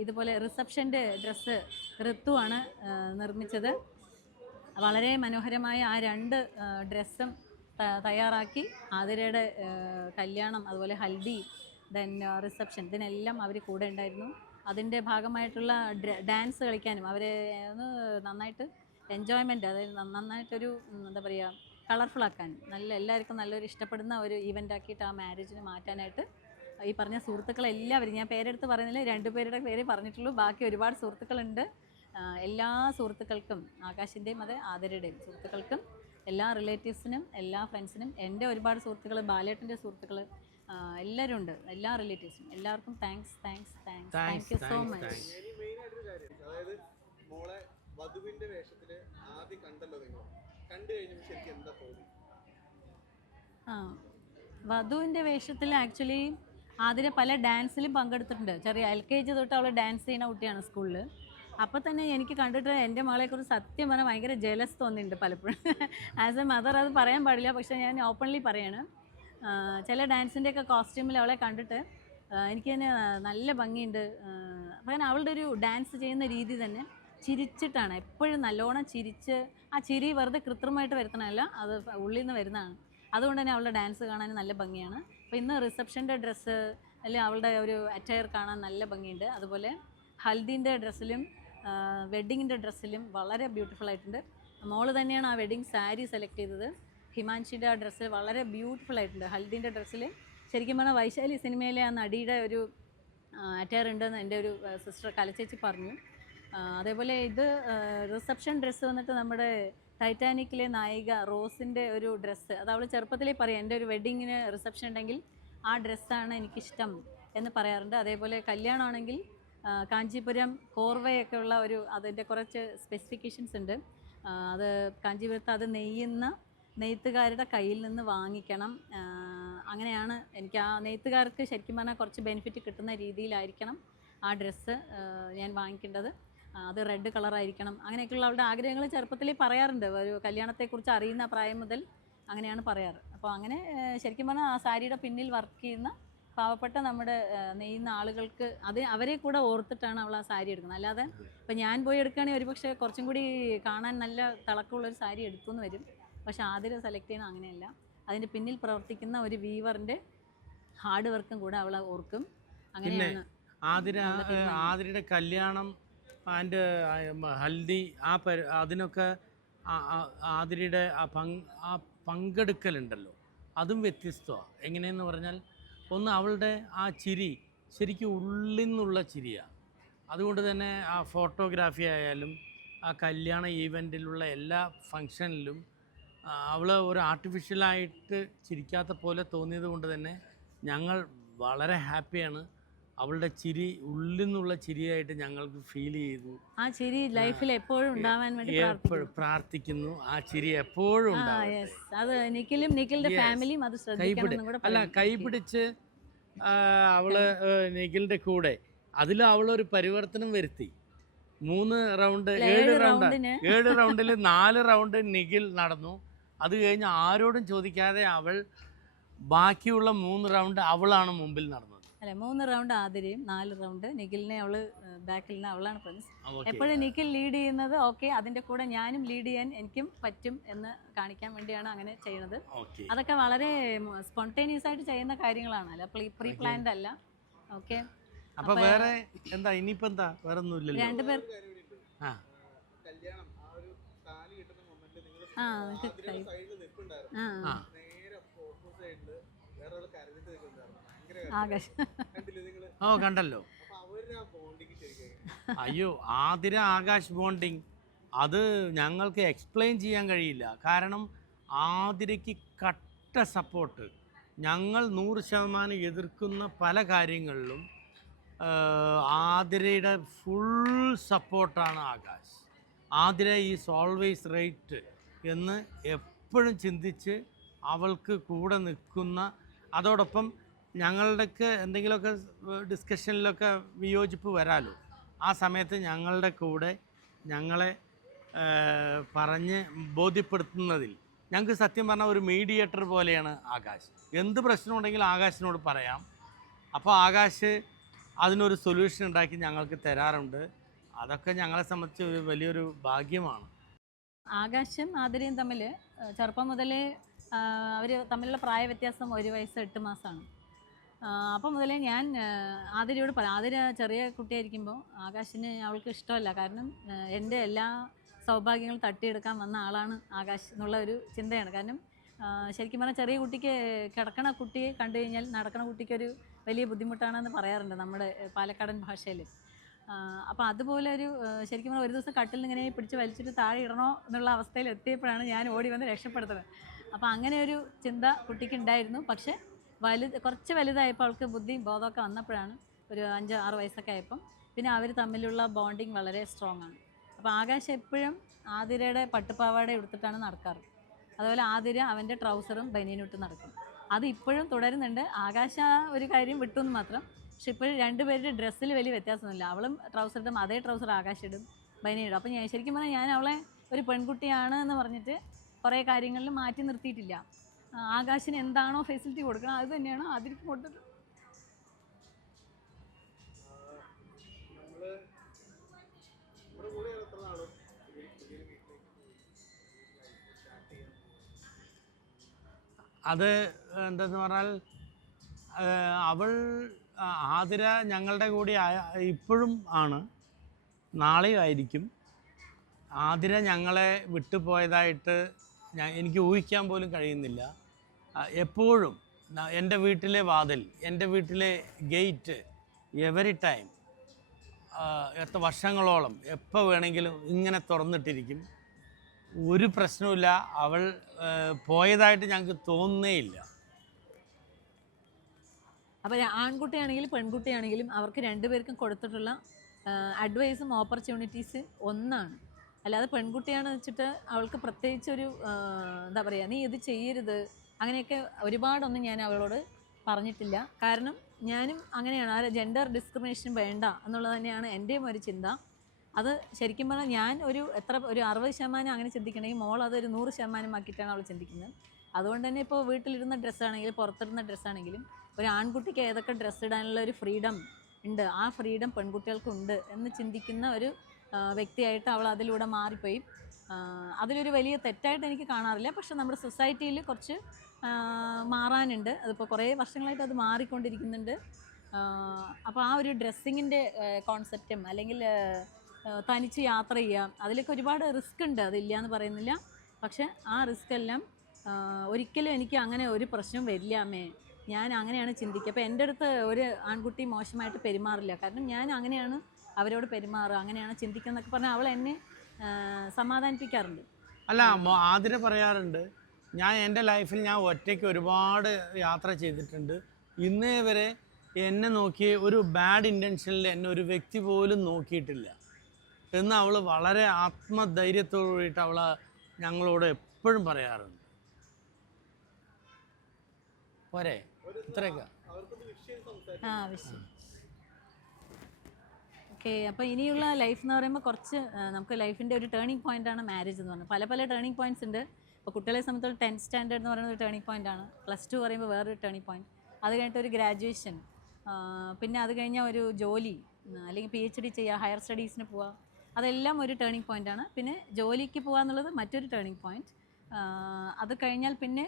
ഇതുപോലെ റിസപ്ഷൻ്റെ ഡ്രസ്സ് ഋത്തുവാണ് നിർമ്മിച്ചത്. വളരെ മനോഹരമായ ആ രണ്ട് ഡ്രസ്സും തയ്യാറാക്കി ആതിരയുടെ കല്യാണം, അതുപോലെ ഹൽദി, ദെൻ റിസപ്ഷൻ, ഇതിനെല്ലാം അവർ കൂടെ ഉണ്ടായിരുന്നു. അതിൻ്റെ ഭാഗമായിട്ടുള്ള ഡാൻസ് കളിക്കാനും അവർ നന്നായിട്ട് എൻജോയ്മെൻറ്റ്, അതായത് നന്നായിട്ടൊരു എന്താ പറയുക, കളർഫുള്ളാക്കാനും എല്ലാവർക്കും നല്ലൊരു ഇഷ്ടപ്പെടുന്ന ഒരു ഈവൻ്റ് ആക്കിയിട്ട് ആ മാരേജിന് മാറ്റാനായിട്ട് ഈ പറഞ്ഞ സുഹൃത്തുക്കളെല്ലാവരും, ഞാൻ പേരെടുത്ത് പറയുന്നില്ല, 2 പേരുടെ പേര് പറഞ്ഞിട്ടുള്ളൂ, ബാക്കി ഒരുപാട് സുഹൃത്തുക്കളുണ്ട്. എല്ലാ സുഹൃത്തുക്കൾക്കും, ആകാശിൻ്റെയും അതെ ആതിരയുടെയും സുഹൃത്തുക്കൾക്കും, എല്ലാ റിലേറ്റീവ്സിനും, എല്ലാ ഫ്രണ്ട്സിനും, എൻ്റെ ഒരുപാട് സുഹൃത്തുക്കൾ, ബാലേട്ടൻ്റെ സുഹൃത്തുക്കൾ എല്ലാവരും ഉണ്ട്, എല്ലാ റിലേറ്റീവ്സിനും എല്ലാവർക്കും താങ്ക് യു സോ മച്ച്. അതായത് മോളെ വധുവിന്റെ വേഷത്തില് ആദ്യം കണ്ടല്ലോ, നിങ്ങൾ കണ്ടു കഴിഞ്ഞപ്പോൾ ശരിക്കും എന്താ തോന്നി? വധുവിൻ്റെ വേഷത്തിൽ ആക്ച്വലി ആതിര പല ഡാൻസിലും പങ്കെടുത്തിട്ടുണ്ട്. ചെറിയ LKG തൊട്ട് അവൾ ഡാൻസ് ചെയ്യുന്ന കുട്ടിയാണ് സ്കൂളിൽ. അപ്പോൾ തന്നെ എനിക്ക് കണ്ടിട്ട് എൻ്റെ മകളെക്കുറിച്ച് സത്യം പറഞ്ഞാൽ ഭയങ്കര ജലസ് തോന്നിയിട്ടുണ്ട് പലപ്പോഴും. ആസ് എ മദർ അത് പറയാൻ പാടില്ല, പക്ഷേ ഞാൻ ഓപ്പൺലി പറയാണ്. ചില ഡാൻസിൻ്റെയൊക്കെ കോസ്റ്റ്യൂമിൽ അവളെ കണ്ടിട്ട് എനിക്ക് തന്നെ നല്ല ഭംഗിയുണ്ട്. അപ്പം അവളുടെ ഒരു ഡാൻസ് ചെയ്യുന്ന രീതി തന്നെ ചിരിച്ചിട്ടാണ്, എപ്പോഴും നല്ലോണം ചിരിച്ച്, ആ ചിരി വെറുതെ കൃത്രിമമായിട്ട് വരുത്തണമല്ല, അത് ഉള്ളിൽ നിന്ന് വരുന്നതാണ്. അതുകൊണ്ട് തന്നെ അവളുടെ ഡാൻസ് കാണാൻ നല്ല ഭംഗിയാണ്. അപ്പോൾ ഇന്ന് റിസപ്ഷൻ്റെ ഡ്രസ്സ് അല്ലെങ്കിൽ അവളുടെ ഒരു അറ്റയർ കാണാൻ നല്ല ഭംഗിയുണ്ട്. അതുപോലെ ഹൽദീൻ്റെ ഡ്രസ്സിലും വെഡ്ഡിങ്ങിൻ്റെ ഡ്രസ്സിലും വളരെ ബ്യൂട്ടിഫുൾ ആയിട്ടുണ്ട്. മോള് തന്നെയാണ് ആ വെഡ്ഡിങ് സാരി സെലക്ട് ചെയ്തത്. ഹിമാൻഷിയുടെ ആ ഡ്രസ്സ് വളരെ ബ്യൂട്ടിഫുൾ ആയിട്ടുണ്ട്. ഹൽദീൻ്റെ ഡ്രസ്സിൽ ശരിക്കും പറഞ്ഞാൽ വൈശാലി സിനിമയിലെ ആ നടിയുടെ ഒരു അറ്റയർ ഉണ്ടെന്ന് എൻ്റെ ഒരു സിസ്റ്റർ കലച്ചേച്ചി പറഞ്ഞു. അതേപോലെ ഇത് റിസപ്ഷൻ ഡ്രസ്സ് വന്നിട്ട് നമ്മുടെ ടൈറ്റാനിക്കിലെ നായിക റോസിൻ്റെ ഒരു ഡ്രസ്സ്, അത് അവൾ ചെറുപ്പത്തിലേ പറയും, എൻ്റെ ഒരു വെഡ്ഡിങ്ങിന് റിസപ്ഷൻ ഉണ്ടെങ്കിൽ ആ ഡ്രസ്സാണ് എനിക്കിഷ്ടം എന്ന് പറയാറുണ്ട്. അതേപോലെ കല്യാണമാണെങ്കിൽ കാഞ്ചീപുരം കോർവയൊക്കെ ഉള്ള ഒരു അതിൻ്റെ കുറച്ച് സ്പെസിഫിക്കേഷൻസ് ഉണ്ട്. അത് കാഞ്ചീപുരത്ത് അത് നെയ്യുന്ന നെയ്ത്തുകാരുടെ കയ്യിൽ നിന്ന് വാങ്ങിക്കണം. അങ്ങനെയാണ് എനിക്ക് ആ നെയ്ത്തുകാർക്ക് ശരിക്കും പറഞ്ഞാൽ കുറച്ച് ബെനിഫിറ്റ് കിട്ടുന്ന രീതിയിലായിരിക്കണം ആ ഡ്രസ്സ് ഞാൻ വാങ്ങിക്കേണ്ടത്. അത് റെഡ് കളറായിരിക്കണം. അങ്ങനെയൊക്കെയുള്ള അവളുടെ ആഗ്രഹങ്ങൾ ചെറുപ്പത്തിൽ പറയാറുണ്ട്. ഒരു കല്യാണത്തെക്കുറിച്ച് അറിയുന്ന പ്രായം മുതൽ അങ്ങനെയാണ് പറയാറ്. അപ്പോൾ അങ്ങനെ ശരിക്കും പറഞ്ഞാൽ ആ സാരിയുടെ പിന്നിൽ വർക്ക് ചെയ്യുന്ന പാവപ്പെട്ട നമ്മുടെ നെയ്യുന്ന ആളുകൾക്ക് അവരെ കൂടെ ഓർത്തിട്ടാണ് അവൾ ആ സാരി എടുക്കുന്നത്. അല്ലാതെ ഇപ്പം ഞാൻ പോയി എടുക്കുകയാണെങ്കിൽ ഒരുപക്ഷെ കുറച്ചും കൂടി കാണാൻ നല്ല തിളക്കമുള്ളൊരു സാരി എടുത്തുനിന്ന് വരും. പക്ഷെ ആതിര സെലക്ട് ചെയ്യുന്നത് അങ്ങനെയല്ല. അതിൻ്റെ പിന്നിൽ പ്രവർത്തിക്കുന്ന ഒരു വീവറിൻ്റെ ഹാർഡ് വർക്കും കൂടെ അവളെ ഓർക്കും. അങ്ങനെയാണ് ആതിരയുടെ കല്യാണം ആൻഡ് ഹൽദി അതിനൊക്കെ ആതിരയുടെ ആ പങ്കെടുക്കലുണ്ടല്ലോ, അതും വ്യത്യസ്തമാണ്. എങ്ങനെയെന്ന് പറഞ്ഞാൽ ഒന്ന് അവളുടെ ആ ചിരി ശരിക്കും ഉള്ളിൽ നിന്നുള്ള ചിരിയാണ്. അതുകൊണ്ട് തന്നെ ആ ഫോട്ടോഗ്രാഫി ആയാലും ആ കല്യാണ ഈവൻറ്റിലുള്ള എല്ലാ ഫങ്ഷനിലും അവൾ ഒരു ആർട്ടിഫിഷ്യലായിട്ട് ചിരിക്കാത്ത പോലെ തോന്നിയത് കൊണ്ട് തന്നെ ഞങ്ങൾ വളരെ ഹാപ്പിയാണ്. അവളുടെ ചിരി ഉള്ളിൽ നിന്നുള്ള ചിരിയായിട്ട് ഞങ്ങൾക്ക് ഫീൽ ചെയ്തു. ആ ചിരി ലൈഫിൽ എപ്പോഴും ഉണ്ടാവാൻ വേണ്ടി പ്രാർത്ഥിക്കുന്നു. ആ ചിരി എപ്പോഴും അത് നിഖിലിന്റെ ഫാമിലിയും അത് കൈപിടിച്ച് അവള് നിഖിലിന്റെ കൂടെ അതിലും അവളൊരു പരിവർത്തനം വരുത്തി. 7 റൗണ്ടിൽ 4 റൗണ്ട് നിഖിൽ നടന്നു. അത് കഴിഞ്ഞ് ആരോടും ചോദിക്കാതെ അവൾ ബാക്കിയുള്ള 3 റൗണ്ട് അവളാണ് മുമ്പിൽ നടന്നത്. അല്ലെ 3 റൗണ്ട് ആതിരയും 4 റൗണ്ട് നിഖിലിനെ അവള് ബാക്കിൽ നിന്ന് അവളാണ് പ്രിൻസ്. എപ്പോഴും നിഖിൽ ലീഡ് ചെയ്യുന്നത് ഓക്കെ, അതിൻ്റെ കൂടെ ഞാനും ലീഡ് ചെയ്യാൻ എനിക്കും പറ്റും എന്ന് കാണിക്കാൻ വേണ്ടിയാണ് അങ്ങനെ ചെയ്യുന്നത്. അതൊക്കെ വളരെ സ്പോണ്ടേനിയസ് ആയിട്ട് ചെയ്യുന്ന കാര്യങ്ങളാണ്, അല്ല പ്രീ പ്ലാൻഡ് അല്ല. ഓക്കെ, അപ്പൊ വേറെ എന്താ ഇനിയിപ്പോ എന്താ വേറെ ഒന്നുമില്ലല്ലോ. 2 പേർ കണ്ടല്ലോ. അയ്യോ, ആതിര ആകാശ് ബോണ്ടിങ് അത് ഞങ്ങൾക്ക് എക്സ്പ്ലെയിൻ ചെയ്യാൻ കഴിയില്ല. കാരണം ആതിരയ്ക്ക് കട്ട സപ്പോർട്ട്. ഞങ്ങൾ 100% എതിർക്കുന്ന പല കാര്യങ്ങളിലും ആതിരയുടെ ഫുൾ സപ്പോർട്ടാണ് Akash. Athira is always right എന്ന് എപ്പോഴും ചിന്തിച്ച് അവൾക്ക് കൂടെ നിൽക്കുന്ന, അതോടൊപ്പം ഞങ്ങളുടെയൊക്കെ എന്തെങ്കിലുമൊക്കെ ഡിസ്കഷനിലൊക്കെ വിയോജിപ്പ് വരാമല്ലോ, ആ സമയത്ത് ഞങ്ങളുടെ കൂടെ ഞങ്ങളെ പറഞ്ഞ് ബോധ്യപ്പെടുത്തുന്നതിൽ ഞങ്ങൾക്ക് സത്യം പറഞ്ഞാൽ ഒരു മീഡിയേറ്റർ പോലെയാണ് ആകാശ്. എന്ത് പ്രശ്നമുണ്ടെങ്കിലും ആകാശിനോട് പറയാം. അപ്പോൾ ആകാശ് അതിനൊരു സൊല്യൂഷൻ ഉണ്ടാക്കി ഞങ്ങൾക്ക് തരാറുണ്ട്. അതൊക്കെ ഞങ്ങളെ സംബന്ധിച്ച് ഒരു വലിയൊരു ഭാഗ്യമാണ്. ആകാശും ആതിരയും തമ്മിൽ ചെറുപ്പം മുതലേ അവർ തമ്മിലുള്ള പ്രായ വ്യത്യാസം 1 വയസ്സ് 8 മാസമാണ്. അപ്പം മുതലേ ഞാൻ ആതിരയോട് പറയാം, ആതിര ചെറിയ കുട്ടിയായിരിക്കുമ്പോൾ ആകാശിന് അവൾക്ക് ഇഷ്ടമല്ല. കാരണം എൻ്റെ എല്ലാ സൗഭാഗ്യങ്ങളും തട്ടിയെടുക്കാൻ വന്ന ആളാണ് ആകാശ് എന്നുള്ള ഒരു ചിന്തയാണ്. കാരണം ശരിക്കും പറഞ്ഞാൽ ചെറിയ കുട്ടിക്ക് കിടക്കണ കുട്ടിയെ കണ്ടു കഴിഞ്ഞാൽ നടക്കണ കുട്ടിക്കൊരു വലിയ ബുദ്ധിമുട്ടാണെന്ന് പറയാറുണ്ട് നമ്മുടെ പാലക്കാടൻ ഭാഷയിൽ. അപ്പോൾ അതുപോലെ ഒരു ശരിക്കും പറഞ്ഞാൽ ഒരു ദിവസം കട്ടിൽ ഇങ്ങനെ പിടിച്ച് വലിച്ചിട്ട് താഴെ ഇടണോ എന്നുള്ള അവസ്ഥയിൽ എത്തിയപ്പോഴാണ് ഞാൻ ഓടി വന്ന് രക്ഷപ്പെടുത്തുന്നത്. അപ്പോൾ അങ്ങനെ ഒരു ചിന്ത കുട്ടിക്ക് ഉണ്ടായിരുന്നു. പക്ഷേ കുറച്ച് വലുതായപ്പോൾ അവൾക്ക് ബുദ്ധിയും ബോധമൊക്കെ വന്നപ്പോഴാണ്, ഒരു 5-6 വയസ്സൊക്കെ ആയപ്പം പിന്നെ അവർ തമ്മിലുള്ള ബോണ്ടിങ് വളരെ സ്ട്രോങ് ആണ്. അപ്പോൾ ആകാശ് എപ്പോഴും ആതിരയുടെ പട്ടുപാവാട എടുത്തിട്ടാണ് നടക്കാറ്. അതുപോലെ ആതിര അവൻ്റെ ട്രൗസറും ബനിയനും ഇട്ട് നടക്കും. അത് ഇപ്പോഴും തുടരുന്നുണ്ട്. ആകാശ ഒരു കാര്യം വിട്ടുവെന്ന് മാത്രം. പക്ഷെ ഇപ്പോഴും 2 പേരുടെ ഡ്രസ്സിൽ വലിയ വ്യത്യാസമൊന്നുമില്ല. അവളും ട്രൗസർ ഇടും, അതേ ട്രൗസർ ആകാശം ഇടും, ബനിയൻ ഇടും. അപ്പോൾ ഞാൻ ശരിക്കും പറഞ്ഞാൽ ഞാൻ അവളെ ഒരു പെൺകുട്ടിയാണ് എന്ന് പറഞ്ഞിട്ട് കുറേ കാര്യങ്ങളിൽ മാറ്റി നിർത്തിയിട്ടില്ല. ആകാശിന് എന്താണോ ഫെസിലിറ്റി കൊടുക്കണം അത് തന്നെയാണ് ആതിരയ്ക്ക് കൊടുത്തത്. അത് എന്തെന്ന് പറഞ്ഞാൽ ആതിര ഞങ്ങളുടെ കൂടെ ഇപ്പോഴും ആണ്, നാളെയും ആയിരിക്കും. ആതിര ഞങ്ങളെ വിട്ടുപോയതായിട്ട് എനിക്ക് ഊഹിക്കാൻ പോലും കഴിയുന്നില്ല. എപ്പോഴും എൻ്റെ വീട്ടിലെ വാതിൽ, എൻ്റെ വീട്ടിലെ ഗേറ്റ് എവറി ടൈം എത്ര വർഷങ്ങളോളം എപ്പോൾ വേണമെങ്കിലും ഇങ്ങനെ തുറന്നിട്ടിരിക്കും. ഒരു പ്രശ്നവുമില്ല. അവൾ പോയതായിട്ട് ഞങ്ങൾക്ക് തോന്നുന്നേയില്ല. അപ്പോൾ ആൺകുട്ടിയാണെങ്കിലും പെൺകുട്ടിയാണെങ്കിലും അവർക്ക് രണ്ടുപേർക്കും കൊടുത്തിട്ടുള്ള അഡ്വൈസും ഓപ്പർച്യൂണിറ്റീസ് ഒന്നാണ്. അല്ലാതെ പെൺകുട്ടിയാണെന്ന് വെച്ചിട്ട് അവൾക്ക് പ്രത്യേകിച്ച് ഒരു എന്താ പറയുക, നീ ഇത് ചെയ്യരുത് അങ്ങനെയൊക്കെ ഒരുപാടൊന്നും ഞാൻ അവളോട് പറഞ്ഞിട്ടില്ല. കാരണം ഞാനും അങ്ങനെയാണ്, ആ ജെൻഡർ ഡിസ്ക്രിമിനേഷൻ വേണ്ട എന്നുള്ളത് തന്നെയാണ് എൻ്റെയും ഒരു ചിന്ത. അത് ശരിക്കും പറഞ്ഞാൽ ഞാൻ ഒരു 60% അങ്ങനെ ചിന്തിക്കണമെങ്കിൽ മോൾ അതൊരു 100% ആക്കിയിട്ടാണ് അവൾ ചിന്തിക്കുന്നത്. അതുകൊണ്ട് തന്നെ ഇപ്പോൾ വീട്ടിലിരുന്ന ഡ്രസ്സാണെങ്കിലും പുറത്തിരുന്ന ഡ്രസ്സാണെങ്കിലും ഒരു ആൺകുട്ടിക്ക് ഏതൊക്കെ ഡ്രസ്സ് ഇടാനുള്ള ഒരു ഫ്രീഡം ഉണ്ട്, ആ ഫ്രീഡം പെൺകുട്ടികൾക്കുണ്ട് എന്ന് ചിന്തിക്കുന്ന ഒരു വ്യക്തിയായിട്ട് അവൾ അതിലൂടെ മാറിപ്പോയി. അതിലൊരു വലിയ തെറ്റായിട്ട് എനിക്ക് കാണാറില്ല. പക്ഷെ നമ്മുടെ സൊസൈറ്റിയിൽ കുറച്ച് മാറാനുണ്ട്. അതിപ്പോൾ കുറേ വർഷങ്ങളായിട്ട് അത് മാറിക്കൊണ്ടിരിക്കുന്നുണ്ട്. അപ്പോൾ ആ ഒരു ഡ്രസ്സിങ്ങിൻ്റെ കോൺസെപ്റ്റും അല്ലെങ്കിൽ തനിച്ച് യാത്ര ചെയ്യാം, അതിലൊക്കെ ഒരുപാട് റിസ്ക് ഉണ്ട്, അതില്ല എന്ന് പറയുന്നില്ല. പക്ഷെ ആ റിസ്ക് എല്ലാം ഒരിക്കലും എനിക്ക് അങ്ങനെ ഒരു പ്രശ്നം വരില്ല അമ്മേ, ഞാൻ അങ്ങനെയാണ് ചിന്തിക്കുക. അപ്പോൾ എൻ്റെ അടുത്ത് ഒരു ആൺകുട്ടി മോശമായിട്ട് പെരുമാറില്ല, കാരണം ഞാൻ അങ്ങനെയാണ് അവരോട് പെരുമാറുക, അങ്ങനെയാണ് ചിന്തിക്കുന്നതൊക്കെ പറഞ്ഞാൽ അവൾ എന്നെ സമാധാനിപ്പിക്കാറുണ്ട്. അല്ല, ആതിര പറയാറുണ്ട്, ഞാൻ എൻ്റെ ലൈഫിൽ ഞാൻ ഒറ്റയ്ക്ക് ഒരുപാട് യാത്ര ചെയ്തിട്ടുണ്ട്, ഇന്നേ വരെ എന്നെ നോക്കി ഒരു ബാഡ് ഇൻറ്റൻഷനിൽ എന്നെ ഒരു വ്യക്തി പോലും നോക്കിയിട്ടില്ല എന്ന് അവൾ വളരെ ആത്മധൈര്യത്തോടു കൂടിയിട്ട് അവൾ ഞങ്ങളോട് എപ്പോഴും പറയാറുണ്ട്. പോരെ, ഇത്രയൊക്കെ. വിഷയം ഓക്കെ. അപ്പോൾ ഇനിയുള്ള ലൈഫ് എന്ന് പറയുമ്പോൾ കുറച്ച് നമുക്ക് ലൈഫിൻ്റെ ഒരു ടേണിംഗ് പോയിൻ്റാണ് മാരേജ് എന്ന് പറയുന്നത്. പല പല ടേണിംഗ് പോയിൻറ്റ്സ് ഉണ്ട്. ഇപ്പോൾ കുട്ടികളെ സംബന്ധിച്ചുള്ള 10th സ്റ്റാൻഡേർഡ് എന്ന് പറയുന്നത് ഒരു ടേണിംഗ് പോയിൻ്റാണ്. +2 പറയുമ്പോൾ വേറൊരു ടേണിംഗ് പോയിൻറ്റ്. അത് കഴിഞ്ഞിട്ട് ഒരു ഗ്രാജുവേഷൻ, പിന്നെ അത് കഴിഞ്ഞാൽ ഒരു ജോലി അല്ലെങ്കിൽ PhD ചെയ്യുക, ഹയർ സ്റ്റഡീസിന് പോവുക, അതെല്ലാം ഒരു ടേണിംഗ് പോയിൻ്റാണ്. പിന്നെ ജോലിക്ക് പോകുക എന്നുള്ളത് മറ്റൊരു ടേണിംഗ് പോയിൻറ്റ്. അത് കഴിഞ്ഞാൽ പിന്നെ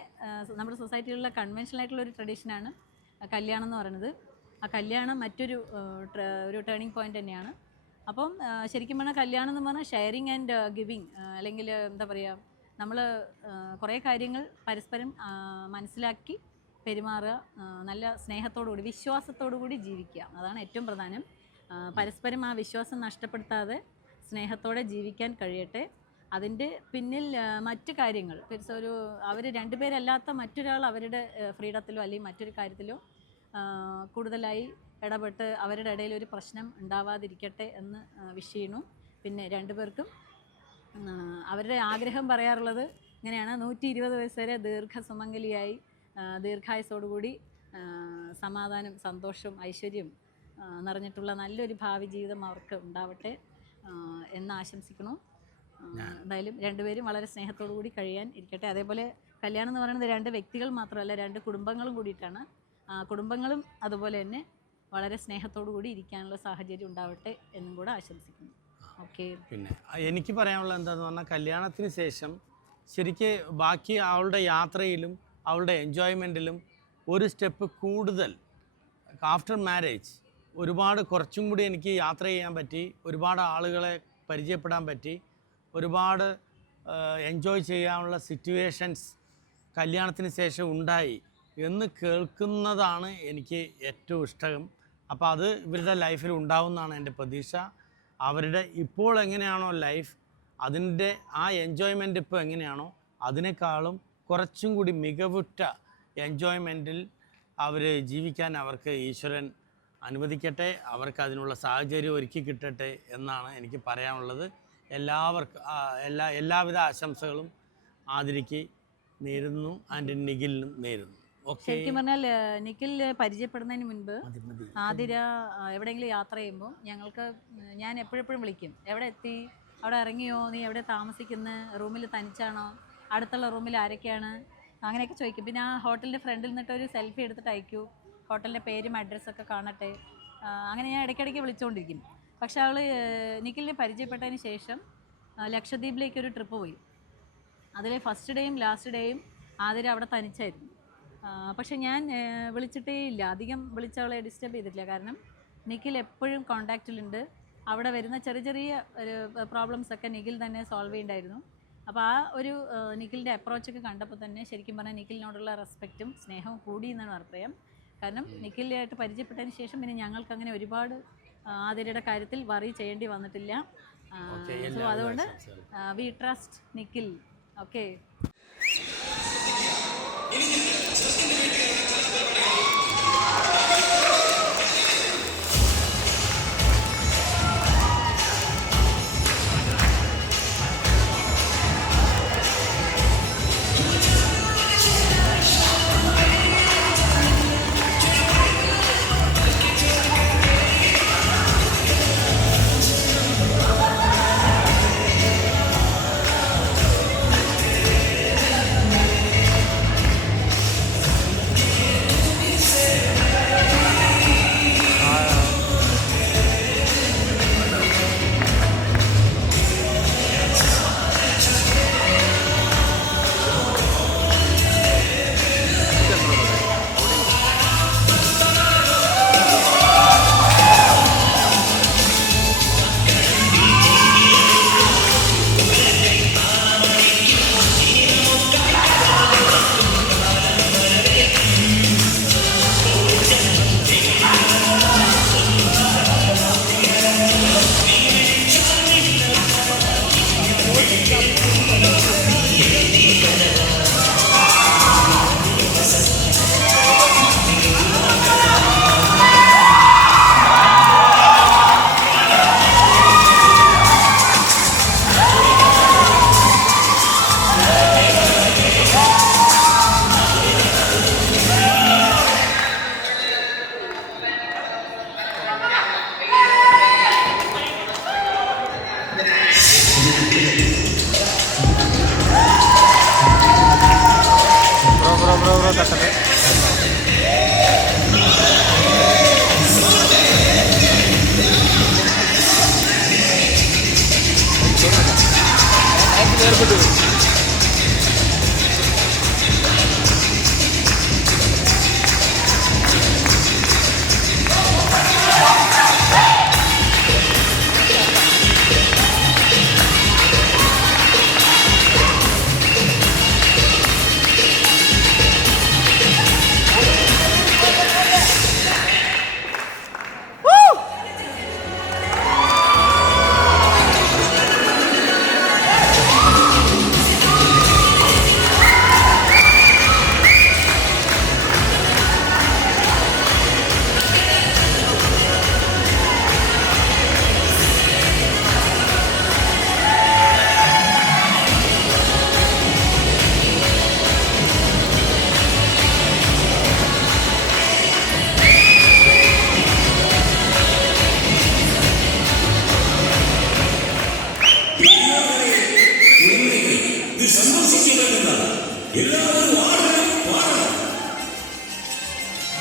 നമ്മുടെ സൊസൈറ്റിയിലുള്ള കൺവെൻഷനൽ ആയിട്ടുള്ള ഒരു ട്രഡീഷനാണ് കല്യാണം എന്ന് പറയുന്നത്. ആ കല്യാണം മറ്റൊരു ഒരു ടേണിംഗ് പോയിൻ്റ് തന്നെയാണ്. അപ്പം ശരിക്കും പറഞ്ഞാൽ കല്യാണം എന്ന് പറഞ്ഞാൽ ഷെയറിങ് ആൻഡ് ഗിവിങ്, അല്ലെങ്കിൽ എന്താ പറയുക, നമ്മൾ കുറേ കാര്യങ്ങൾ പരസ്പരം മനസ്സിലാക്കി പെരുമാറുക, നല്ല സ്നേഹത്തോടു കൂടി വിശ്വാസത്തോടു കൂടി ജീവിക്കുക, അതാണ് ഏറ്റവും പ്രധാനം. പരസ്പരം ആ വിശ്വാസം നഷ്ടപ്പെടുത്താതെ സ്നേഹത്തോടെ ജീവിക്കാൻ കഴിയട്ടെ. അതിൻ്റെ പിന്നിൽ മറ്റു കാര്യങ്ങൾ ഒരു അവർ രണ്ടുപേരല്ലാത്ത മറ്റൊരാൾ അവരുടെ ഫ്രീഡത്തിലോ അല്ലെങ്കിൽ മറ്റൊരു കാര്യത്തിലോ കൂടുതലായി ഇടപെട്ട് അവരുടെ ഇടയിൽ ഒരു പ്രശ്നം ഉണ്ടാവാതിരിക്കട്ടെ എന്ന് വിഷ് ചെയ്യുന്നു. പിന്നെ രണ്ടുപേർക്കും അവരുടെ ആഗ്രഹം പറയാറുള്ളത് ഇങ്ങനെയാണ്, 120 വയസ്സ് വരെ ദീർഘസുമംഗലിയായി ദീർഘായുസോടുകൂടി സമാധാനം, സന്തോഷവും ഐശ്വര്യവും നിറഞ്ഞിട്ടുള്ള നല്ലൊരു ഭാവി ജീവിതം അവർക്ക് ഉണ്ടാവട്ടെ എന്ന് ആശംസിക്കുന്നു. എന്തായാലും രണ്ടുപേരും വളരെ സ്നേഹത്തോടു കൂടി കഴിയാൻ ഇരിക്കട്ടെ. അതേപോലെ കല്യാണം എന്ന് പറയുന്നത് 2 വ്യക്തികൾ മാത്രമല്ല, 2 കുടുംബങ്ങളും കൂടിയിട്ടാണ്. കുടുംബങ്ങളും അതുപോലെ തന്നെ വളരെ സ്നേഹത്തോടു കൂടി ഇരിക്കാനുള്ള സാഹചര്യം ഉണ്ടാവട്ടെ എന്നും കൂടെ ആശംസിക്കുന്നു. ഓക്കെ. പിന്നെ എനിക്ക് പറയാനുള്ളത് എന്താണെന്ന് പറഞ്ഞാൽ, കല്യാണത്തിന് ശേഷം ശരിക്ക് ബാക്കി അവളുടെ യാത്രയിലും അവളുടെ എൻജോയ്മെൻറ്റിലും ഒരു സ്റ്റെപ്പ് കൂടുതൽ ആഫ്റ്റർ മാരേജ് ഒരുപാട് കുറച്ചും കൂടി എനിക്ക് യാത്ര ചെയ്യാൻ പറ്റി, ഒരുപാട് ആളുകളെ പരിചയപ്പെടാൻ പറ്റി, ഒരുപാട് എൻജോയ് ചെയ്യാനുള്ള സിറ്റുവേഷൻസ് കല്യാണത്തിന് ശേഷം ഉണ്ടായി എന്ന് കേൾക്കുന്നതാണ് എനിക്ക് ഏറ്റവും ഇഷ്ടം. അപ്പോൾ അത് ഇവരുടെ ലൈഫിൽ ഉണ്ടാവുമെന്നാണ് എൻ്റെ പ്രതീക്ഷ. അവരുടെ ഇപ്പോൾ എങ്ങനെയാണോ ലൈഫ്, അതിൻ്റെ ആ എൻജോയ്മെൻ്റ് ഇപ്പോൾ എങ്ങനെയാണോ അതിനേക്കാളും കുറച്ചും കൂടി മികവുറ്റ എൻജോയ്മെൻറ്റിൽ അവർ ജീവിക്കാൻ അവർക്ക് ഈശ്വരൻ അനുവദിക്കട്ടെ, അവർക്ക് അതിനുള്ള സാഹചര്യം ഒരുക്കി കിട്ടട്ടെ എന്നാണ് എനിക്ക് പറയാനുള്ളത്. എല്ലാവർക്കും എല്ലാവിധ ആശംസകളും ആതിരയ്ക്ക് നേരുന്നു, ആൻഡ് നിഖിലിനും നേരുന്നു. ഓക്കെ. ശരിക്കും പറഞ്ഞാൽ നിഖിൽ പരിചയപ്പെടുന്നതിന് മുൻപ് ആതിര എവിടെയെങ്കിലും യാത്ര ചെയ്യുമ്പോൾ ഞാൻ എപ്പോഴെപ്പോഴും വിളിക്കും, എവിടെ എത്തി, അവിടെ ഇറങ്ങിയോ, നീ എവിടെ താമസിക്കുന്നത്, റൂമിൽ തനിച്ചാണോ, അടുത്തുള്ള റൂമിൽ ആരൊക്കെയാണ്, അങ്ങനെയൊക്കെ ചോദിക്കും. പിന്നെ ആ ഹോട്ടലിൻ്റെ ഫ്രണ്ടിൽ നിന്നിട്ട് ഒരു സെൽഫി എടുത്തിട്ട് അയക്കൂ, ഹോട്ടലിൻ്റെ പേരും അഡ്രസ്സൊക്കെ കാണട്ടെ, അങ്ങനെ ഞാൻ ഇടയ്ക്കിടയ്ക്ക് വിളിച്ചുകൊണ്ടിരിക്കും. പക്ഷെ അവൾ നിഖിലിനെ പരിചയപ്പെട്ടതിന് ശേഷം ലക്ഷദ്വീപിലേക്ക് ഒരു ട്രിപ്പ് പോയി. അതിൽ ഫസ്റ്റ് ഡേയും ലാസ്റ്റ് ഡേയും ആതിര അവിടെ തനിച്ചായിരുന്നു. പക്ഷെ ഞാൻ വിളിച്ചിട്ടേ ഇല്ല, അധികം വിളിച്ചവളെ ഡിസ്റ്റർബ് ചെയ്തിട്ടില്ല. കാരണം നിഖിൽ എപ്പോഴും കോണ്ടാക്റ്റിലുണ്ട്. അവിടെ വരുന്ന ചെറിയ ചെറിയ ഒരു പ്രോബ്ലംസൊക്കെ നിഖിൽ തന്നെ സോൾവ് ചെയ്യുന്നുണ്ടായിരുന്നു. അപ്പോൾ ആ ഒരു നിഖിലിൻ്റെ അപ്രോച്ചൊക്കെ കണ്ടപ്പോൾ തന്നെ ശരിക്കും പറഞ്ഞാൽ നിഖിലിനോടുള്ള റെസ്പെക്റ്റും സ്നേഹവും കൂടി എന്നാണ് പറയാം. കാരണം നിഖിലായിട്ട് പരിചയപ്പെട്ടതിന് ശേഷം പിന്നെ ഞങ്ങൾക്ക് അങ്ങനെ ഒരുപാട് ആതിരയുടെ കാര്യത്തിൽ വറി ചെയ്യേണ്ടി വന്നിട്ടില്ല. സോ അതുകൊണ്ട് V trust Nikhil. Okay.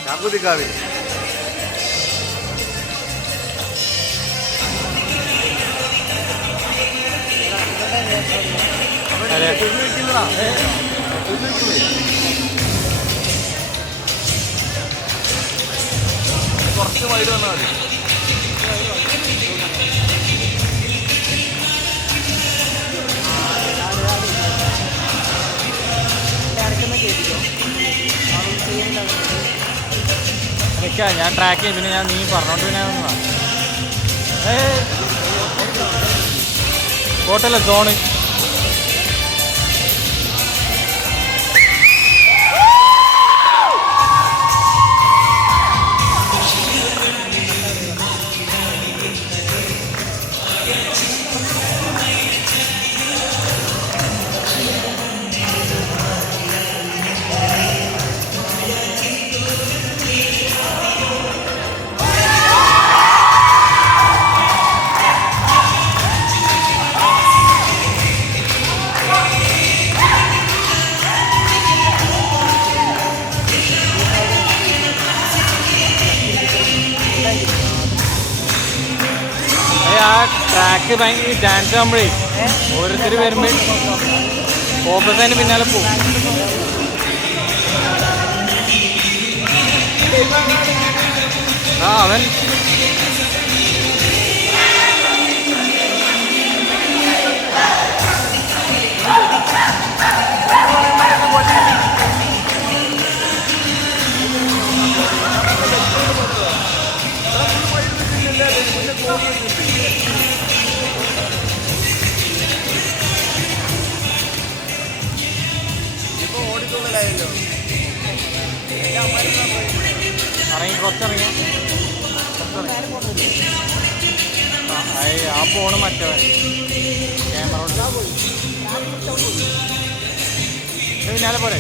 Kaputikavil. കുറച്ച് വൈഡ് വന്നാൽ മതി. ഞാൻ ട്രാക്ക് ചെയ്യും. പിന്നെ ഞാൻ നീ പറഞ്ഞോണ്ട് പിന്നെ ഹോട്ടല സോണ് ട്രാക്ക് ഭയങ്കര ഡാൻസ് ആകുമ്പോഴേ ഓരോരുത്തർ വരുമ്പോൾ ഫോക്കസ് അതിന് പിന്നാലെ പോകും. അവൻ കുറച്ചിറങ്ങിയ ആ ഫോണ് മറ്റവൻ ക്യാമറ പിന്നാലെ പോലെ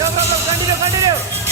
No problem, continue.